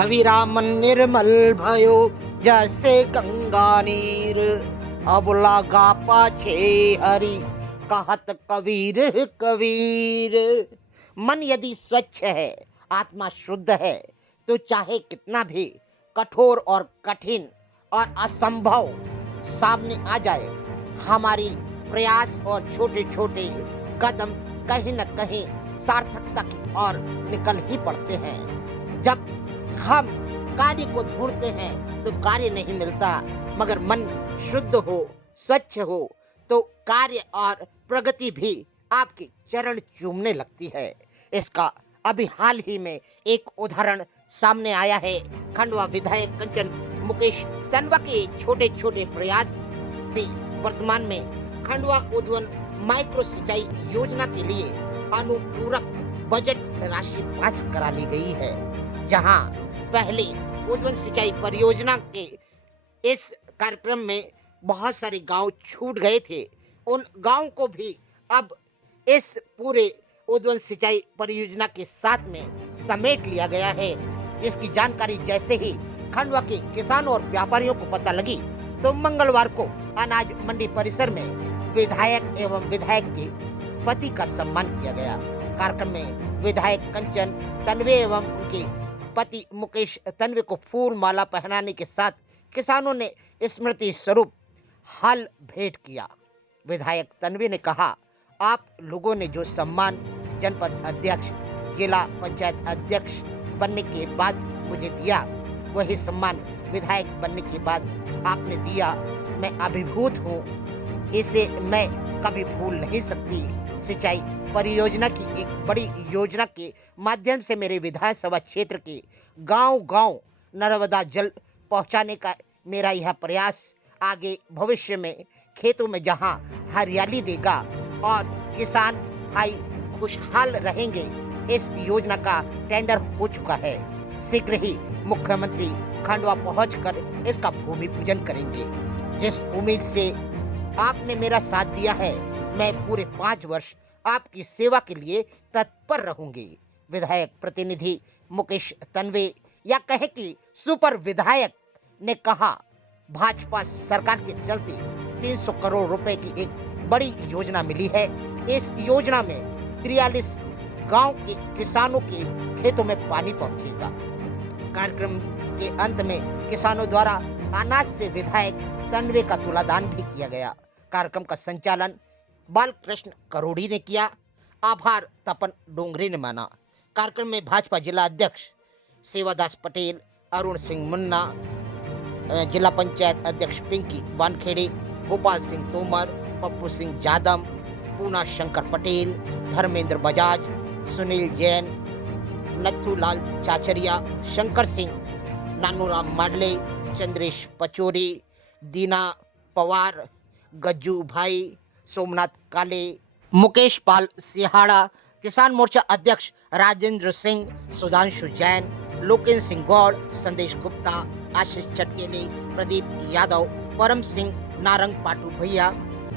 कबीरा मन निर्मल भयो जैसे गंगा नीर, अब लगा पाछे हरि कहत कबीर कबीर। मन यदि स्वच्छ है, आत्मा शुद्ध है, तो चाहे कितना भी कठोर और कठिन और असंभव सामने आ जाए, हमारी प्रयास और छोटे छोटे कदम कहीं न कहीं सार्थकता की ओर निकल ही पड़ते हैं। जब हम कार्य को ढूंढते हैं तो कार्य नहीं मिलता, मगर मन शुद्ध हो, स्वच्छ हो, तो कार्य और प्रगति भी आपके चरण चूमने लगती है। इसका अभी हाल ही में एक उदाहरण सामने आया है। खंडवा विधायक कंचन मुकेश तनवा के छोटे छोटे प्रयास से वर्तमान में खंडवा उद्वन माइक्रो सिंचाई योजना के लिए अनुपूरक बजट राशि पास करा ली गई है। जहां पहले उद्वन सिंचाई परियोजना के इस कार्यक्रम में बहुत सारे गांव छूट गए थे, उन गांव को भी अब इस पूरे उद्वन सिंचाई परियोजना के साथ में समेट लिया गया है। इसकी जानकारी जैसे ही खंडवा के किसानों और व्यापारियों को पता लगी, तो मंगलवार को अनाज मंडी परिसर में विधायक एवं विधायक के पति का सम्मान किया गया। कार्यक्रम में विधायक कंचन तनवे एवं उनके पति मुकेश तनवे को फूल माला पहनाने के साथ किसानों ने स्मृति स्वरूप हल भेंट किया। विधायक तनवे ने कहा, आप लोगों ने जो सम्मान जनपद अध्यक्ष, जिला पंचायत अध्यक्ष बनने के बाद मुझे दिया, वही सम्मान विधायक बनने के बाद आपने दिया। मैं अभिभूत हूँ, इसे मैं कभी भूल नहीं सकती। सिंचाई परियोजना की एक बड़ी योजना के माध्यम से मेरे विधानसभा क्षेत्र के गांव-गांव नर्मदा जल पहुंचाने का मेरा यह प्रयास आगे भविष्य में खेतों में जहां हरियाली देगा और किसान भाई खुशहाल रहेंगे। इस योजना का टेंडर हो चुका है। शीघ्र ही मुख्यमंत्री खंडवा पहुंचकर इसका भूमि पूजन करेंगे। जिस उम्मीद से आपने मेरा साथ दिया है, मैं पूरे 5 वर्ष आपकी सेवा के लिए तत्पर रहूंगी। विधायक प्रतिनिधि मुकेश तनवे या कहे कि सुपर विधायक ने कहा, भाजपा सरकार के चलते 300 करोड़ रुपए की एक बड़ी योजना मिली है। इस योजना में 43 गांव के किसानों के खेतों में पानी पहुंचेगा। कार्यक्रम के अंत में किसानों द्वारा अनाज से विधायक तनवे का तुलादान भी किया गया। कार्यक्रम का संचालन बालकृष्ण करोड़ी ने किया। आभार तपन डोंगरे ने माना। कार्यक्रम में भाजपा जिला अध्यक्ष सेवादास पटेल, अरुण सिंह मुन्ना, जिला पंचायत अध्यक्ष पिंकी वानखेड़े, गोपाल सिंह तोमर, पप्पू सिंह जादम, पूना शंकर पटेल, धर्मेंद्र बजाज, सुनील जैन, नथुलाल चाचरिया, शंकर सिंह, नानूराम माडले, चंद्रेश पचोरी, दीना पवार, गज्जू भाई, सोमनाथ काले, मुकेश पाल सिहाड़ा, किसान मोर्चा अध्यक्ष राजेंद्र सिंह, सुधांशु जैन, लोकेन सिंह गौड़, संदेश गुप्ता, आशीष चटकेले, प्रदीप यादव, परम सिंह, नारंग पाटू भैया,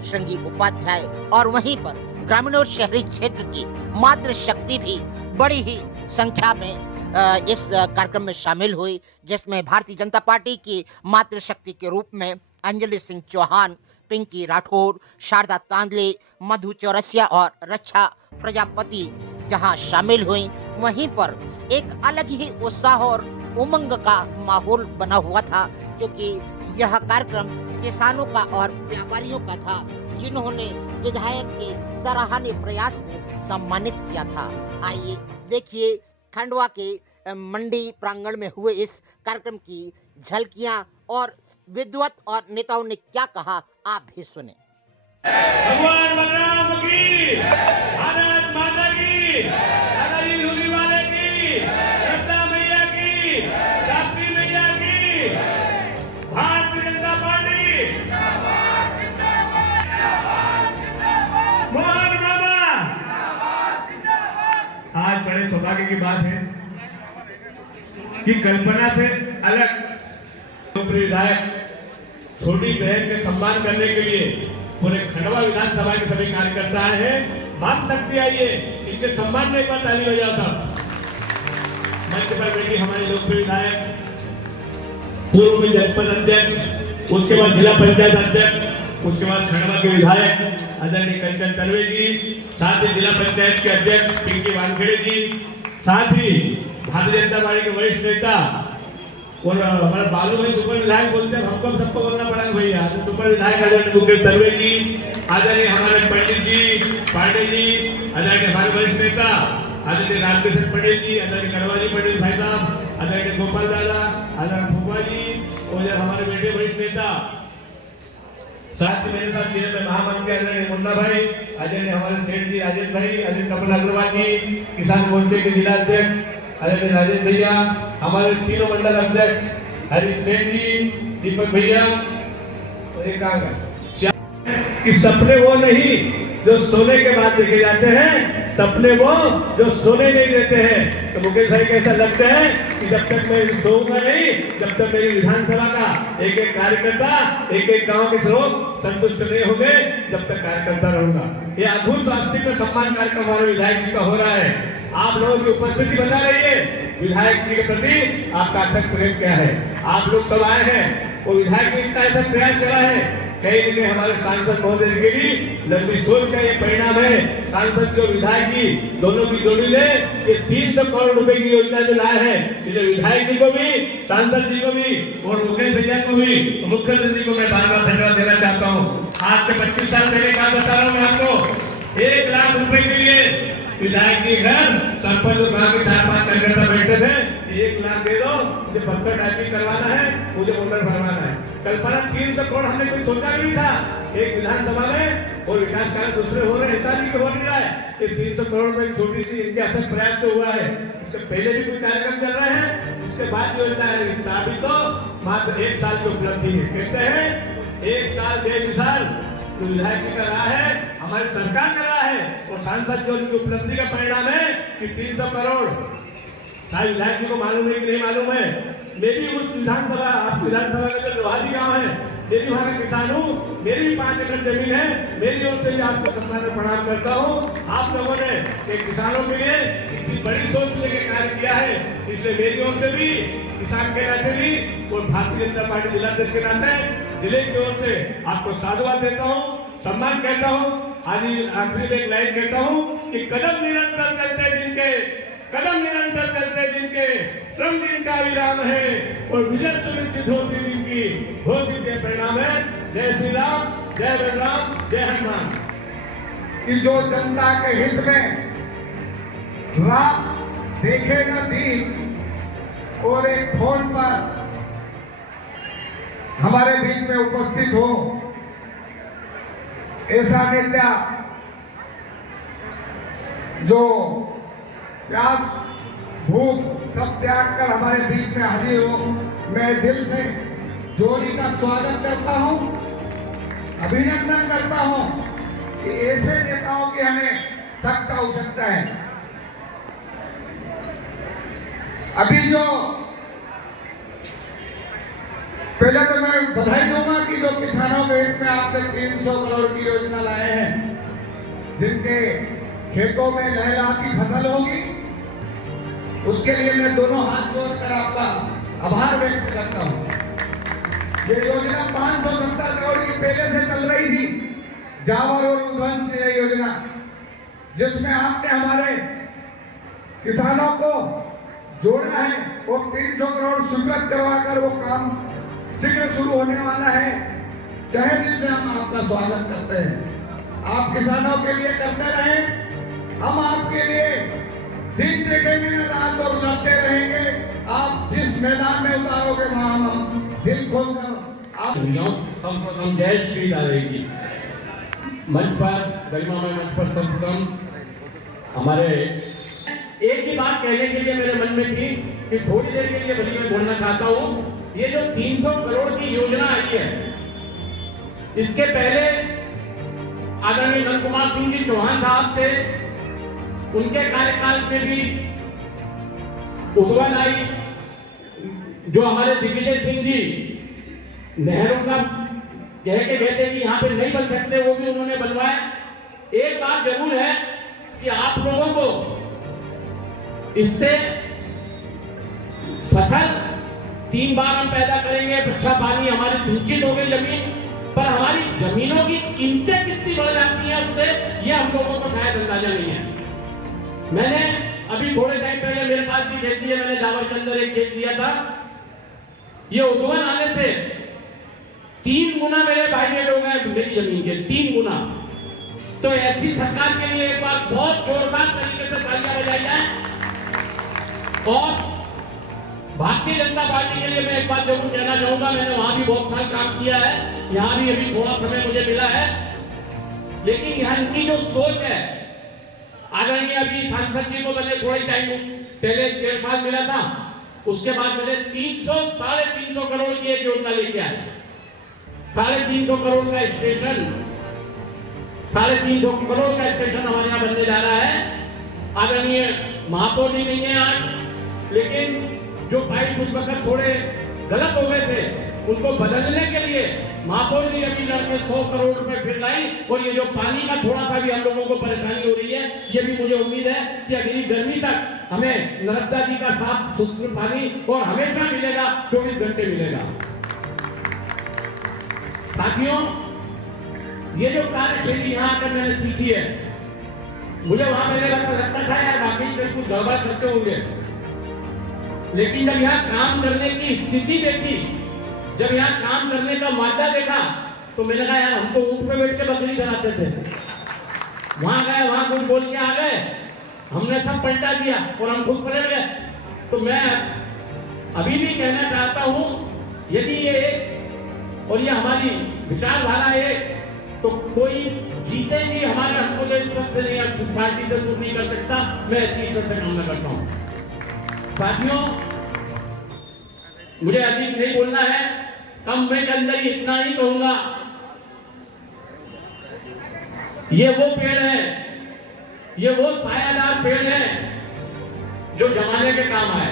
श्रृंगी उपाध्याय और वहीं पर ग्रामीण और शहरी क्षेत्र की मातृशक्ति भी बड़ी ही संख्या में इस कार्यक्रम में शामिल हुई, जिसमें भारतीय जनता पार्टी की मातृशक्ति के रूप में अंजलि सिंह चौहान, पिंकी राठौर, शारदा तांदले, मधु चौरसिया और रक्षा प्रजापति जहां शामिल हुई, वहीं पर एक अलग ही उत्साह और उमंग का माहौल बना हुआ था, क्योंकि यह कार्यक्रम किसानों का और व्यापारियों का था, जिन्होंने विधायक के सराहनीय प्रयास को सम्मानित किया था। आइए देखिए खंडवा के मंडी प्रांगण में हुए इस कार्यक्रम की झलकियां और विद्वत और नेताओं ने क्या कहा, आप भी सुने। भगवान बलराम की, भारत माता की, दादाजी लूरी वाले की, रत्ता मैया की, रात्रि मैया की, भारतीय जनता पार्टी जिंदाबाद, जिंदाबाद, जिंदाबाद, जिंदाबाद, मोहन मामा जिंदाबाद, जिंदाबाद। आज बड़े सौभाग्य की बात है कि कल्पना से अलग विधायक छोटी बहन के सम्मान करने के लिए पूरे खंडवा विधानसभा के सभी कार्यकर्ता हैं। मां शक्ति आइए, इनके सम्मान में एक बार ताली बजाओ साहब। मंच पर बैठी हमारे लोकप्रिय विधायक, पूर्व में जनपद अध्यक्ष, उसके बाद जिला पंचायत अध्यक्ष, उसके बाद खंडवा के विधायक आदरणीय कंचन तन्वे जी, साथ ही जिला पंचायत के अध्यक्ष पिंकी वानखेड़े जी, साथ ही भारतीय जनता पार्टी के वरिष्ठ नेता और हमारे बालू भाई सुपर विधायक बोलते हैं, हमको सबको बोलना पड़ेगा भैया, तो सुपर विधायक आदरणीय मुकेश सर्वे जी, आदरणीय हमारे पंडित जी पांडे जी, आदरणीय हमारे वरिष्ठ नेता आदरणीय रामकृष्ण पटेल जी, आदरणीय कड़वाजी पटेल भाई साहब, आदरणीय गोपाल दादा, आदरणीय फूफा जी और हमारे बेटे वरिष्ठ नेता, साथ ही मेरे साथ जिले में महामंत्री आदरणीय मुन्ना भाई, आदरणीय हमारे सेठ जी राजेश भाई, आदरणीय कपिल अग्रवाल जी, किसान मोर्चे के जिला अध्यक्ष आदरणीय राजेश भैया, हमारे तीनों मंडल अध्यक्ष हरीश सेठ जी, दीपक भैया, कि सपने वो नहीं जो सोने के बाद देखे जाते हैं, सपने वो जो सोने नहीं देते हैं। तो मुकेश भाई कैसा लगता है कि जब तक मैं सोऊंगा नहीं, जब तक मेरी विधानसभा का एक एक कार्यकर्ता, एक एक गांव के लोग संतुष्ट नहीं होंगे, जब तक कार्यकर्ता रहूंगा। ये अद्भुत वास्तविक में सम्मान कार्यक्रम हमारे विधायक जी का हो रहा है। आप लोगों की उपस्थिति बता रही है विधायक जी के प्रति आपका अथक प्रेम क्या है। आप लोग सब आए हैं, वो विधायक ने इतना ऐसा प्रयास करा है, कई दिन हमारे सांसद महोदय के भी लंबी सोच का ये परिणाम है। सांसद जो विधायक की दोनों की जोड़ी ले ये 300 करोड़ रुपए की योजना जो लाए हैं, इसलिए विधायक जी को भी, सांसद जी को भी और मुकेश भैया को भी, मुख्यमंत्री जी को मैं बार बार धन्यवाद देना चाहता हूँ। आज से 25 साल पहले क्या बता रहा हूँ मैं आपको, 1 लाख रुपए के लिए विधायक जी घर सरपंच और गांव के 4-5 कार्यकर्ता बैठे थे, 1 लाख दे दो, मुझे पत्थर टाइपिंग करवाना है, मुझे मोटर भरवाना है। कल्पना 300 करोड़ हमने कोई सोचा भी नहीं था एक विधानसभा में, और विकास कार्य दूसरे हो रहे हैं, ऐसा नहीं हो नहीं रहा है कि 300 करोड़ में छोटी सी इनके अथक प्रयास से हुआ है। इससे पहले भी कुछ कार्यक्रम चल रहे हैं, इसके बाद योजना है, अभी तो मात्र 1 साल की उपलब्धि है। कहते हैं 1 साल 1.5 साल तो विधायक जी का रहा है, हमारी सरकार का रहा है, और सांसद जो उनकी उपलब्धि का परिणाम है कि 300 करोड़। शायद विधायक जी को मालूम है कि नहीं मालूम है, मैं भी उस विधानसभा, आपकी विधानसभा का जो लोहारी गांव है, मैं भी वहाँ का किसान हूँ, मेरी भी 5 एकड़ जमीन है, मेरी ओर से भी आपको सम्मान और प्रणाम करता हूँ। आप लोगों ने एक किसानों के लिए इतनी बड़ी सोच लेकर कार्य किया है, इसलिए मेरी ओर से भी, किसान के नाते भी और भारतीय जनता पार्टी जिलाध्यक्ष के नाते जिले की ओर से आपको साधुवाद देता हूँ, सम्मान कहता हूँ। आखिरी में एक लाइन कहता हूँ कि कदम निरंतर चलते जिनके, कदम निरंतर चलते जिनके, श्रम जिनका विराम है और विजय सुनिश्चित होती जिनकी, घोषित के परिणाम है। जय श्री राम, जय बलराम, जय हनुमान। कि जो जनता के हित में रात देखे न दिन और एक फोन पर हमारे बीच में उपस्थित हो, ऐसा नेता जो प्यास भूख सब त्याग कर हमारे बीच में हाजिर हो, मैं दिल से जोड़ी का स्वागत करता हूं, अभिनंदन करता हूं कि ऐसे नेताओं की हमें सख्त आवश्यकता है। अभी जो पहले तो मैं बधाई दूंगा कि जो किसानों के हित में आपने 300 करोड़ की योजना लाए हैं, जिनके खेतों में लहला की फसल होगी, उसके लिए मैं दोनों हाथ जोड़कर आपका आभार व्यक्त करता हूं। ये योजना 570 करोड़ की पहले से चल रही थी, जावर और उद्वन से यह योजना, जिसमें आपने हमारे किसानों को जोड़ा है और 300 करोड़ स्वीकृत करवाकर वो काम शीघ्र शुरू होने वाला है। चाहे दिल से हम आपका स्वागत करते हैं। आप किसानों के लिए करते रहें, हम आपके लिए दिन देखेंगे, रात और लड़ते रहेंगे। आप जिस मैदान में उतारोगे वहां हम दिल खोलकर आप सर्वप्रथम जय श्री राधे की मंच पर, गरिमामय मंच पर सर्वप्रथम हमारे एक ही बात कहने के लिए मेरे मन में थी कि थोड़ी देर के लिए भले मैं बोलना चाहता हूँ। ये जो 300 करोड़ की योजना आई है, इसके पहले आदरणीय नंद कुमार सिंह जी चौहान साहब थे, उनके कार्यकाल में भी उद्वन आई, जो हमारे दिग्विजय सिंह जी नेहरू का कह के कहते कि यहाँ पे नहीं बन सकते, वो भी उन्होंने बनवाया। एक बात जरूर है कि आप लोगों को इससे फसल 3 बार हम पैदा करेंगे, अच्छा पानी हमारी सिंचित होगी जमीन, पर हमारी जमीनों की कीमतें कितनी बढ़ जाती हैं उससे, ये हम लोगों को शायद अंदाजा नहीं है। मैंने अभी थोड़े टाइम पहले मेरे पास भी खेत है, मैंने जावर के अंदर एक खेत लिया था। ये उद्वन आने से 3 गुना मेरे भाई बेटे हो गए मेरी जमीन के, 3 गुना। तो ऐसी सरकार के लिए एक बार बहुत जोरदार तरीके से तालियां बजाई जाए। और भारतीय जनता पार्टी के लिए मैं एक बात जरूर कहना चाहूंगा, मैंने वहां भी बहुत साल काम किया है, यहाँ भी अभी थोड़ा समय मुझे मिला है, लेकिन यहाँ इनकी जो सोच है, आदरणीय अभी सांसद जी को मैंने थोड़े टाइम पहले 1.5 साल मिला था, उसके बाद मैंने 300-350 करोड़ की एक योजना लेके आया। 350 करोड़ का स्टेशन, 350 करोड़ का स्टेशन हमारे यहाँ बनने जा रहा है। आदरणीय महापौर जी नहीं है आज, लेकिन जो पाइप उस वक्त थोड़े गलत हो गए थे, उनको बदलने के लिए महापौर जी अभी लड़के 100 करोड़ रुपए फिर लाई। और ये जो पानी का थोड़ा सा भी हम लोगों को परेशानी हो रही है, ये भी मुझे उम्मीद है कि अगली गर्मी तक हमें नर्मदा जी का साफ सुथरा पानी और हमेशा मिलेगा, 24 घंटे मिलेगा। साथियों, ये जो कार्यशैली यहाँ आकर मैंने सीखी है, मुझे वहां मैंने लगता था यार बाकी कुछ गड़बड़ करते होंगे, लेकिन जब यहाँ काम करने की स्थिति देखी, जब यहाँ काम करने का मादा देखा, तो मैंने कहा यार हम तो ऊंट पे बैठ के बकरी चलाते थे, वहां गए, वहां कुछ बोल के आ गए, हमने सब पलटा दिया और हम खुद पलट गए। तो मैं अभी भी कहना चाहता हूं, यदि ये और ये हमारी विचारधारा है, तो कोई जीतेगी हमारे हमको जो इस वक्त से नहीं, इस पार्टी से दूर नहीं कर सकता। मैं ऐसी ईश्वर से कामना करता हूं। साथियों, मुझे अधिक नहीं बोलना है, कम में के अंदर ही इतना ही कहूंगा, ये वो पेड़ है, ये वो सायादार पेड़ है जो जमाने के काम आए।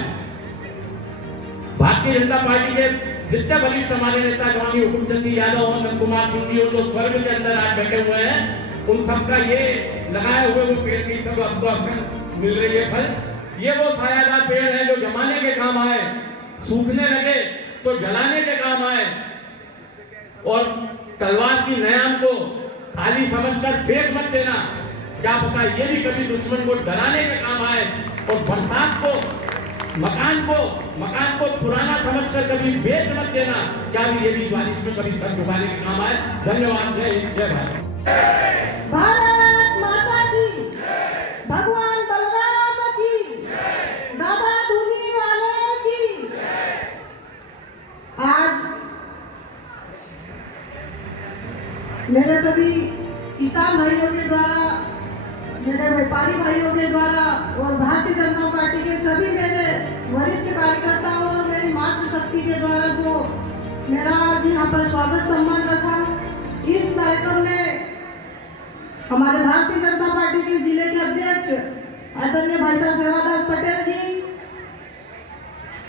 भारतीय जनता पार्टी के जितने वरिष्ठ हमारे नेता स्वामी हुकुमचंद यादव और नंद कुमार सिंह जी जो स्वर्ग के अंदर आज बैठे हुए हैं, उन सबका ये लगाए हुए वो पेड़ की सब आपको अक्सर मिल रही है फल। ये वो सायादार पेड़ है जो जमाने के काम आए, सूखने लगे तो जलाने के काम आए, और तलवार की नयाम को खाली समझकर फेंक मत देना, क्या पता ये भी कभी दुश्मन को डराने के काम आए। और बरसात को, मकान को पुराना समझकर कभी बेच मत देना, क्या भी ये भी बारिश में कभी सर डुबाने के काम आए। धन्यवाद। जय हिंद, जय भारत। भारत माता की, भगवान बलराम की, दादा धुनी वाले की। आज मेरे सभी किसान भाइयों के द्वारा, मेरे व्यापारी भाइयों के द्वारा और भारतीय जनता पार्टी के सभी मेरे वरिष्ठ कार्यकर्ताओं और मेरी मातृशक्ति के द्वारा जो मेरा आज यहाँ पर स्वागत सम्मान रखा, इस कार्यक्रम में हमारे भारतीय जनता पार्टी के जिले के अध्यक्ष आदरणीय भाई साहब सेवादास पटेल जी,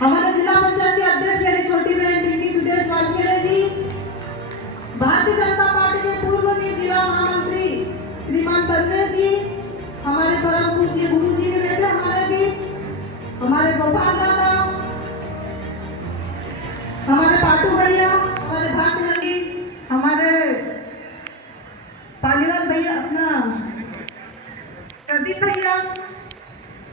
हमारे जिला पंचायत के अध्यक्ष मेरी छोटी बहन टीवी सुदेश वानखेड़े जी, भारतीय जनता पार्टी के पूर्व के जिला महामंत्री श्रीमान तन्मय जी, हमारे परम पूज्य गुरु जी भी बैठे हमारे बीच, हमारे गोपाल दादा, हमारे पाटू भैया, हमारे भारतीय जी, हमारे पालीवाल भैया, अपना प्रदीप भैया,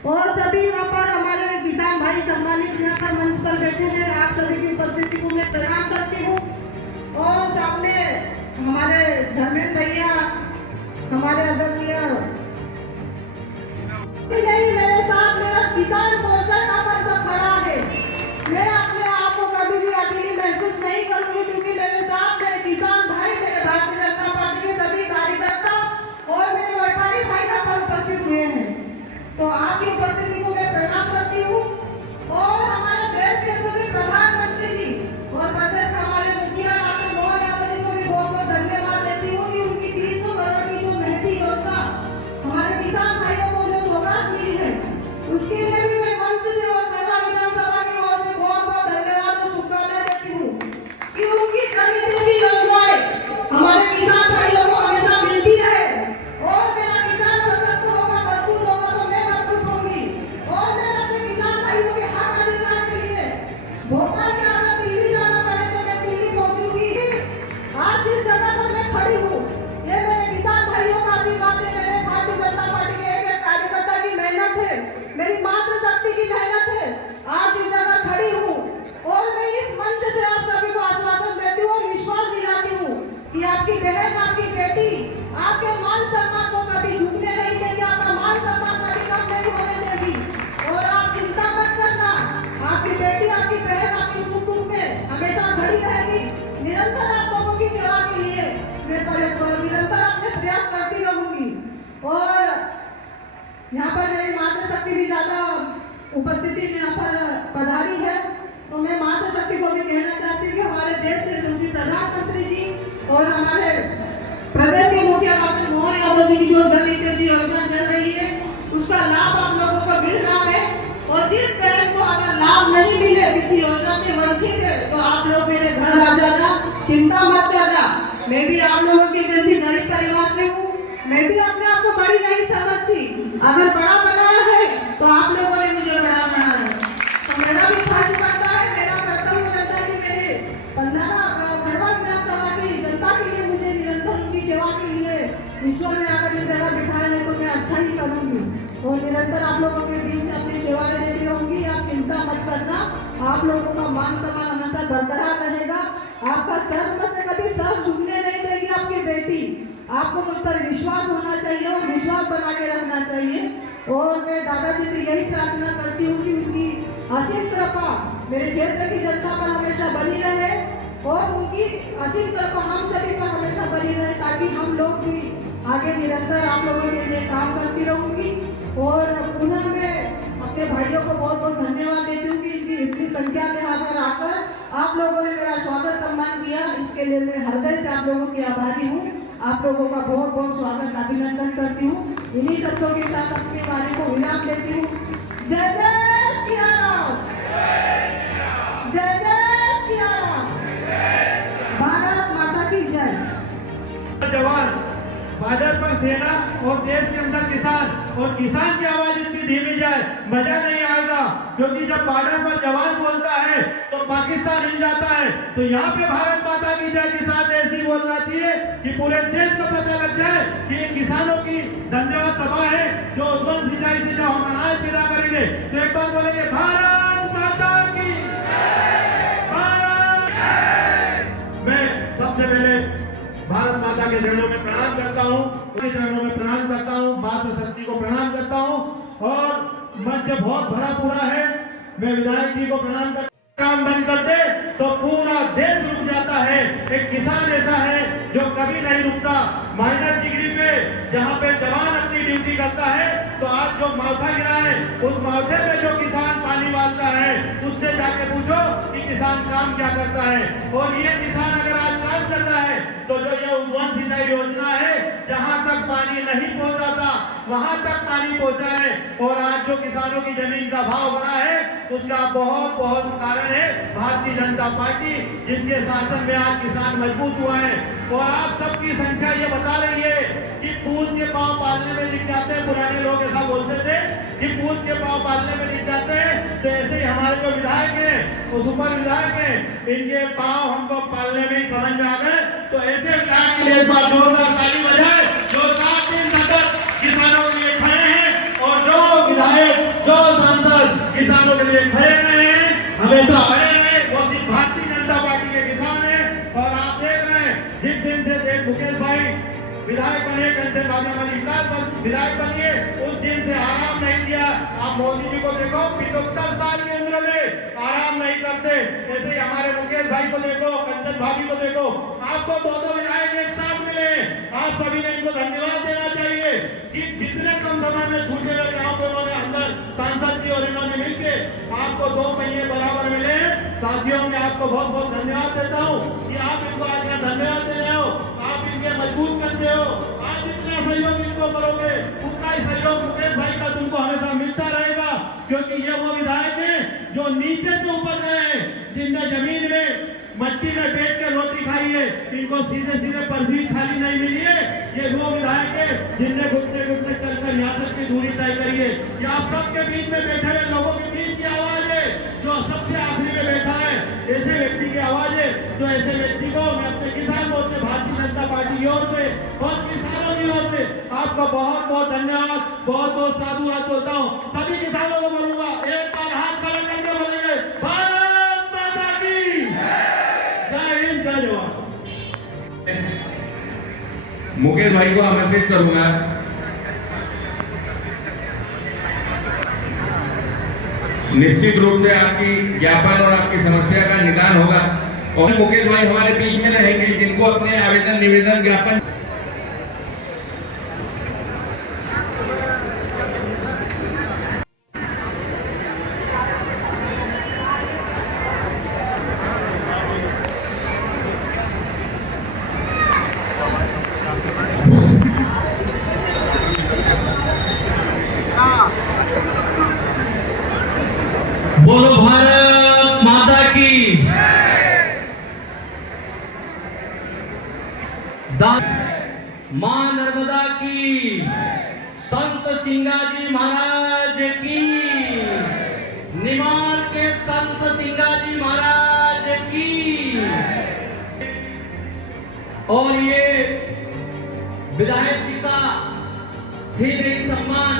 और सभी वहाँ पर हमारे किसान भाई सम्मानित यहाँ पर मंच पर बैठे हैं। आप सभी की उपस्थिति को मैं प्रणाम करती हूँ। और सामने हमारे धर्मेंद्र भैया, हमारे आदरणीय नहीं, मेरे साथ मेरा किसान मोर्चा यहाँ पर सब खड़ा है। मैं अपने आप को कभी भी अकेली महसूस नहीं करूंगी, क्योंकि मेरे साथ मेरे किसान भाई, मेरे भारतीय जनता पार्टी के सभी कार्यकर्ता और मेरे व्यापारी भाई यहाँ पर उपस्थित हुए हैं। तो आपकी उपस्थिति को मैं प्रणाम करती हूँ। और हमारे देश के सभी प्रधानमंत्री जी और प्रदेश हमारे मुखिया डॉक्टर मोहन यादव जी को भी बहुत बहुत धन्यवाद देती हूँ कि उनकी 300 करोड़ की जो महती योजना हमारे किसान भाइयों को जो सौगात मिली है, उसके लिए भी मैं मंच भोपाल में अगर दिल्ली जाना पड़े तो मैं दिल्ली पहुंचूंगी। आज जिस जगह पर मैं खड़ी हूँ ये मेरे किसान भाइयों का आशीर्वाद है, मेरे भारतीय जनता पार्टी के एक कार्यकर्ता की मेहनत है, मेरी मातृशक्ति की मेहनत है। आज इस जगह खड़ी हूँ और मैं इस मंच से आप सभी को आश्वासन देती हूँ और विश्वास दिलाती हूँ कि आपकी बहन, आपकी बेटी आपके मान सम्मान को कभी झुकने नहीं देगी, आपका मान सम्मान कभी कम नहीं होने देगी। और आप चिंता मत करना, आपकी बेटी, आपकी बहन आपकी सुख दुख में हमेशा खड़ी रहेगी। निरंतर आप लोगों की सेवा के लिए मैं निरंतर अपने प्रयास करती रहूंगी। और यहाँ पर मेरी मातृशक्ति भी ज्यादा उपस्थिति में यहाँ पर पधारी है, तो मैं मातृशक्ति को भी कहना चाहती हूँ कि हमारे देश के यशस्वी प्रधानमंत्री जी और हमारे प्रदेश के मुखिया डॉक्टर मोहन यादव जी की जो जन हितैषी योजना चल रही है उसका लाभ आप लोगों को मिल रहा है। और जिस बहन को अगर लाभ नहीं मिले, किसी योजना से वंचित है, तो आप लोग मेरे घर आ जाना, चिंता मत करना। मैं भी आप लोगों की जैसी गरीब परिवार से हूँ, मैं भी अपने आप को बड़ी नहीं समझती। अगर बड़ा बनाया है तो आप लोगों ने मुझे बड़ा बनाया है, तो मेरा भी फर्ज बनता है, मेरा कर्तव्य बनता है कि मेरे 15 गढ़वा विधानसभा की जनता के लिए मुझे निरंतर उनकी सेवा के लिए ईश्वर ने अगर इस जगह बिठाया है तो मैं अच्छा ही करूंगी और निरंतर आप लोगों के बीच में अपनी सेवाएं देती रहूंगी। आप चिंता मत करना, आप लोगों का मान सम्मान हमेशा बरकरार रहेगा। आपका सर से कभी सर झुकने नहीं देगी आपकी बेटी। आपको मुझ पर विश्वास होना चाहिए और विश्वास बना के रखना चाहिए। और मैं दादाजी से यही प्रार्थना करती हूँ कि उनकी असीम कृपा मेरे क्षेत्र की जनता पर हमेशा बनी रहे और उनकी असीम कृपा हम सभी पर हमेशा बनी रहे, ताकि हम लोग भी आगे निरंतर आप लोगों के लिए काम करती रहूंगी। और पुनः मैं अपने भाइयों को बहुत बहुत धन्यवाद देती हूँ कि इनकी इतनी संख्या के यहाँ पर आकर आप लोगों ने मेरा स्वागत सम्मान किया, इसके लिए मैं हृदय से आप लोगों की आभारी हूँ। आप लोगों का बहुत बहुत स्वागत, अभिनंदन करती हूँ। इन्हीं शब्दों के साथ अपने वाणी को विराम देती हूँ। जय जय श्री राम, जय जय श्री राम, भारत माता की जय। जवान, बॉर्डर पर सेना और देश के अंदर किसान, और किसान की आवाज इतनी धीमी जाए मजा नहीं आएगा, क्योंकि जब बॉर्डर पर जवान बोलता है तो पाकिस्तान हिल जाता है। तो यहाँ पे भारत माता की जय के साथ ऐसी बोलना चाहिए कि पूरे देश को पता लग जाए कि ये किसानों की धन्यवाद सभा है जो उद्वंस सिंचाई से जो हम अनाज पैदा करेंगे। तो एक बार बोलेंगे भारत माता की भारत। मैं सबसे पहले भारत माता के चरणों में प्रणाम करता हूँ, उनके चरणों में प्रणाम करता हूँ, मातृशक्ति को प्रणाम करता हूँ। और मंच बहुत भरा पूरा है, मैं विधायक जी को प्रणाम करता हूँ। काम बंद कर दे तो पूरा देश रुक जाता है। एक किसान ऐसा है जो कभी नहीं रुकता। माइनर डिग्री पे जहाँ पे जवान अपनी ड्यूटी करता है, तो आज जो मावठा गिरा है उस मावठे पे जो किसान पानी डालता है उससे जाके पूछो कि किसान काम क्या करता है। और ये किसान अगर आज काम कर रहा है तो जो ये उद्वंस सिंचाई योजना है, जहाँ तक पानी नहीं पहुँचा था वहां तक पानी पहुँचा है। और आज जो किसानों की जमीन का भाव बढ़ा है उसका बहुत बहुत कारण है भारतीय जनता पार्टी, जिसके शासन में आज किसान मजबूत हुआ है। और आप सबकी संख्या ये बता रही है कि पूछ के पांव पालने में लिख जाते हैं। पुराने लोग ऐसा बोलते थे कि पूछ के पांव पालने में लिख जाते हैं, तो ऐसे ही हमारे जो विधायक हैं, वो सुपर विधायक हैं, इनके पांव हमको पालने में ही समझ में आ गए। तो ऐसे विधायक के लिए एक बार जोरदार ताली बजाए जो 7 दिन तक किसानों के लिए खड़े हैं। और जो विधायक, जो सांसद किसानों के लिए खड़े रहे हैं, हमेशा खड़े रहे, वो सिर्फ भारतीय जनता पार्टी के किसान हैं। और आप देख रहे हैं जिस दिन से मुकेश भाई विधायक बने, कंचन भाभी विधायक बनिए, उस दिन से आराम नहीं दिया। आप मोदी जी को देखो, 75 साल की उम्र में आराम नहीं करते। ऐसे ही हमारे मुकेश भाई को देखो, कंचन भाभी को देखो, आपको 2 विधायक एक साथ मिले। आप सभी ने इनको धन्यवाद देना चाहिए कि जितने कम समय में छूटे हुए गाँव को उन्होंने अंदर सांसद जी और इन्होंने मिलके आपको 2 पहिए बराबर मिले। साथियों, मैं आपको बहुत बहुत धन्यवाद देता हूँ कि आप इनको आज यहाँ धन्यवाद दे रहे हो, आप इनके मजबूत करते हो। आप जितना सहयोग इनको करोगे उतना ही सहयोग मुकेश भाई का तुमको हमेशा मिलता रहेगा, क्योंकि ये वो विधायक हैं जो नीचे से ऊपर गए हैं, जिनने जमीन में मट्टी में बैठ के रोटी खाई है, इनको सीधे सीधे परसी खाली नहीं मिली है। ये वो विधायक है जिनने घुटने घुटने चलकर यहाँ तक की दूरी तय करी है। ये आप सबके बीच में बैठे हुए लोगों के बीच की आवाज है जो सबसे आखिरी में बैठा है। तो ऐसे व्यक्ति को मैं अपने किसान मोर्चे भारतीय जनता पार्टी की ओर से और किसानों की ओर से आपका बहुत बहुत धन्यवाद, बहुत बहुत साधुवाद बोलता हूँ। सभी किसानों को बोलूंगा, एक बार हाथ खड़ा करके बोलेंगे भारत माता की जय हिंद, जय जवान। मुकेश भाई को आमंत्रित करूंगा। निश्चित रूप से आपकी ज्ञापन और आपकी समस्या का निदान होगा और मुकेश भाई हमारे बीच में रहेंगे, जिनको अपने आवेदन निवेदन ज्ञापन बोलो भारत माता की। मां नर्मदा की, संत सिंगाजी महाराज की, निमाड़ के संत सिंगाजी महाराज की। और ये विधायक जी का ही नहीं सम्मान,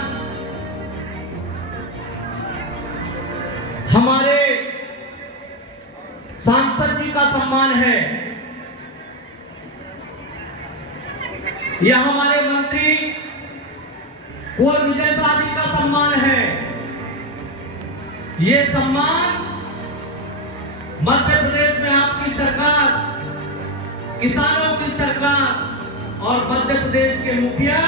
हमारे सांसद जी का सम्मान है, यह हमारे मंत्री कुंवर विजय शाह जी का सम्मान है। ये सम्मान मध्य प्रदेश में आपकी सरकार, किसानों की सरकार और मध्य प्रदेश के मुखिया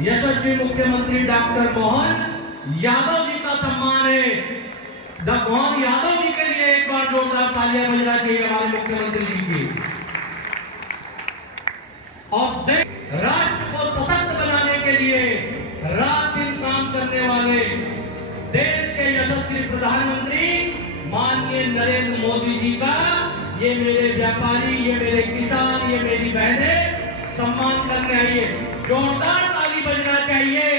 यशस्वी मुख्यमंत्री डॉक्टर मोहन यादव जी का सम्मान है। मोहन यादव जी के लिए एक बार जोरदार तालियां बजना चाहिए हमारे मुख्यमंत्री जी की। और राष्ट्र को सशक्त बनाने के लिए रात दिन काम करने वाले देश के यशस्वी प्रधानमंत्री माननीय नरेंद्र मोदी जी का ये मेरे व्यापारी, ये मेरे किसान, ये मेरी बहनें सम्मान करने आइए। जोरदार ताली बजना चाहिए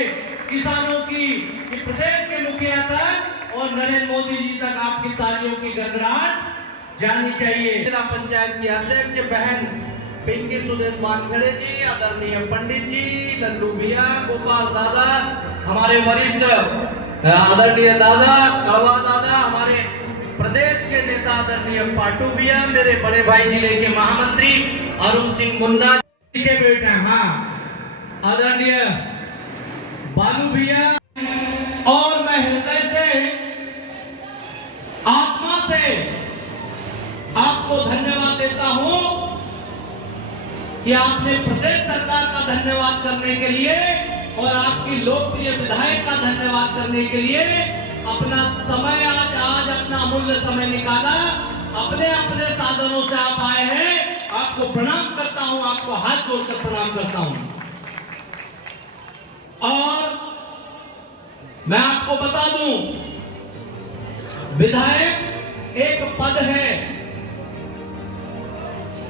किसानों की कि प्रदेश के मुखिया तक और नरेंद्र मोदी जी तक आपकी तालियों की गड़गड़ाहट जानी चाहिए। जिला पंचायत की अध्यक्ष बहन पिंकी सुदेश वानखेड़े जी, आदरणीय पंडित जी, लल्लू भैया, गोपाल दादा, हमारे वरिष्ठ आदरणीय दादा, कड़वा दादा, हमारे प्रदेश के नेता आदरणीय पाटू भैया, मेरे बड़े भाई जिले के महामंत्री अरुण सिंह मुन्ना के बेटा, हाँ आदरणीय बालू भैया। और मैं हृदय से, आत्मा से आपको धन्यवाद देता हूं कि आपने प्रदेश सरकार का धन्यवाद करने के लिए और आपकी लोकप्रिय विधायक का धन्यवाद करने के लिए अपना समय आज अपना अमूल्य समय निकाला, अपने अपने साधनों से आप आए हैं। आपको प्रणाम करता हूं, आपको हाथ जोड़कर प्रणाम करता हूं। और मैं आपको बता दूं, विधायक एक पद है,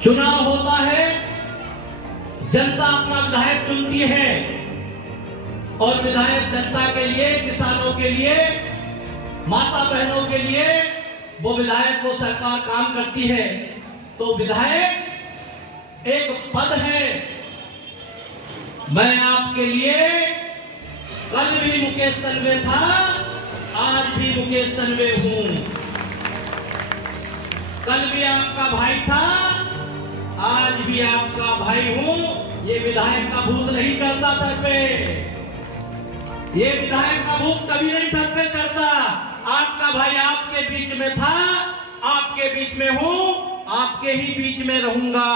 चुनाव होता है, जनता अपना विधायक चुनती है और विधायक जनता के लिए, किसानों के लिए, माता बहनों के लिए वो विधायक को सरकार काम करती है। तो विधायक एक पद है। मैं आपके लिए कल भी मुकेश तन्वे था, आज भी मुकेश तन्वे हूं। कल भी आपका भाई था, आज भी आपका भाई हूं। ये विधायक का भूत नहीं चढ़ता सर पे, ये विधायक का भूत कभी नहीं सर पे चढ़ता। आपका भाई आपके बीच में था, आपके बीच में हूं, आपके ही बीच में रहूंगा।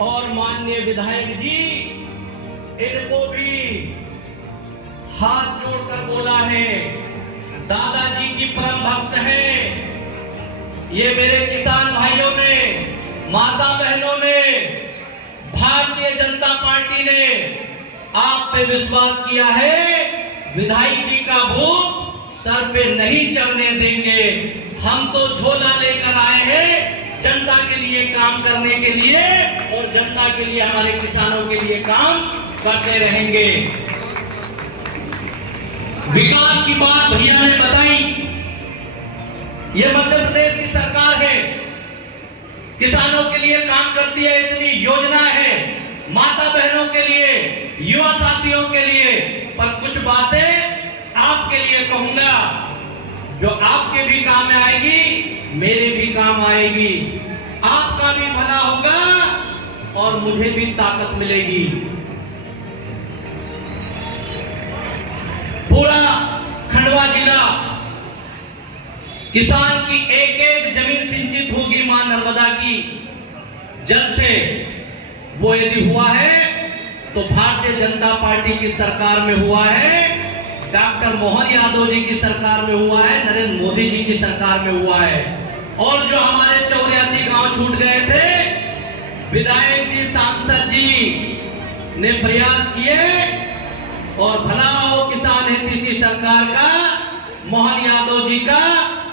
और माननीय विधायक जी, इनको भी हाथ जोड़कर बोला है, दादाजी की परम भक्त है। ये मेरे किसान भाइयों ने, माता बहनों ने, भारतीय जनता पार्टी ने आप पे विश्वास किया है। विधायकी का भूत सर पे नहीं चढ़ने देंगे। हम तो झोला लेकर आए हैं जनता के लिए काम करने के लिए और जनता के लिए, हमारे किसानों के लिए काम करते रहेंगे। विकास की बात भैया ने बताई, ये मध्य प्रदेश की सरकार है, किसानों के लिए काम करती है, इतनी योजना है, माता बहनों के लिए, युवा साथियों के लिए। पर कुछ बातें आपके लिए कहूंगा जो आपके भी काम में आएगी, मेरे भी काम आएगी, आपका भी भला होगा और मुझे भी ताकत मिलेगी। पूरा खंडवा जिला किसान की एक एक जमीन सिंचित होगी मां नर्मदा की जल से। वो यदि हुआ है तो भारतीय जनता पार्टी की सरकार में हुआ है, डॉक्टर मोहन यादव जी की सरकार में हुआ है, नरेंद्र मोदी जी की सरकार में हुआ है। और जो हमारे 84 गांव छूट गए थे, विधायक जी, सांसद जी ने प्रयास किए और भला हो किसान हित इसी सरकार का, मोहन यादव जी का,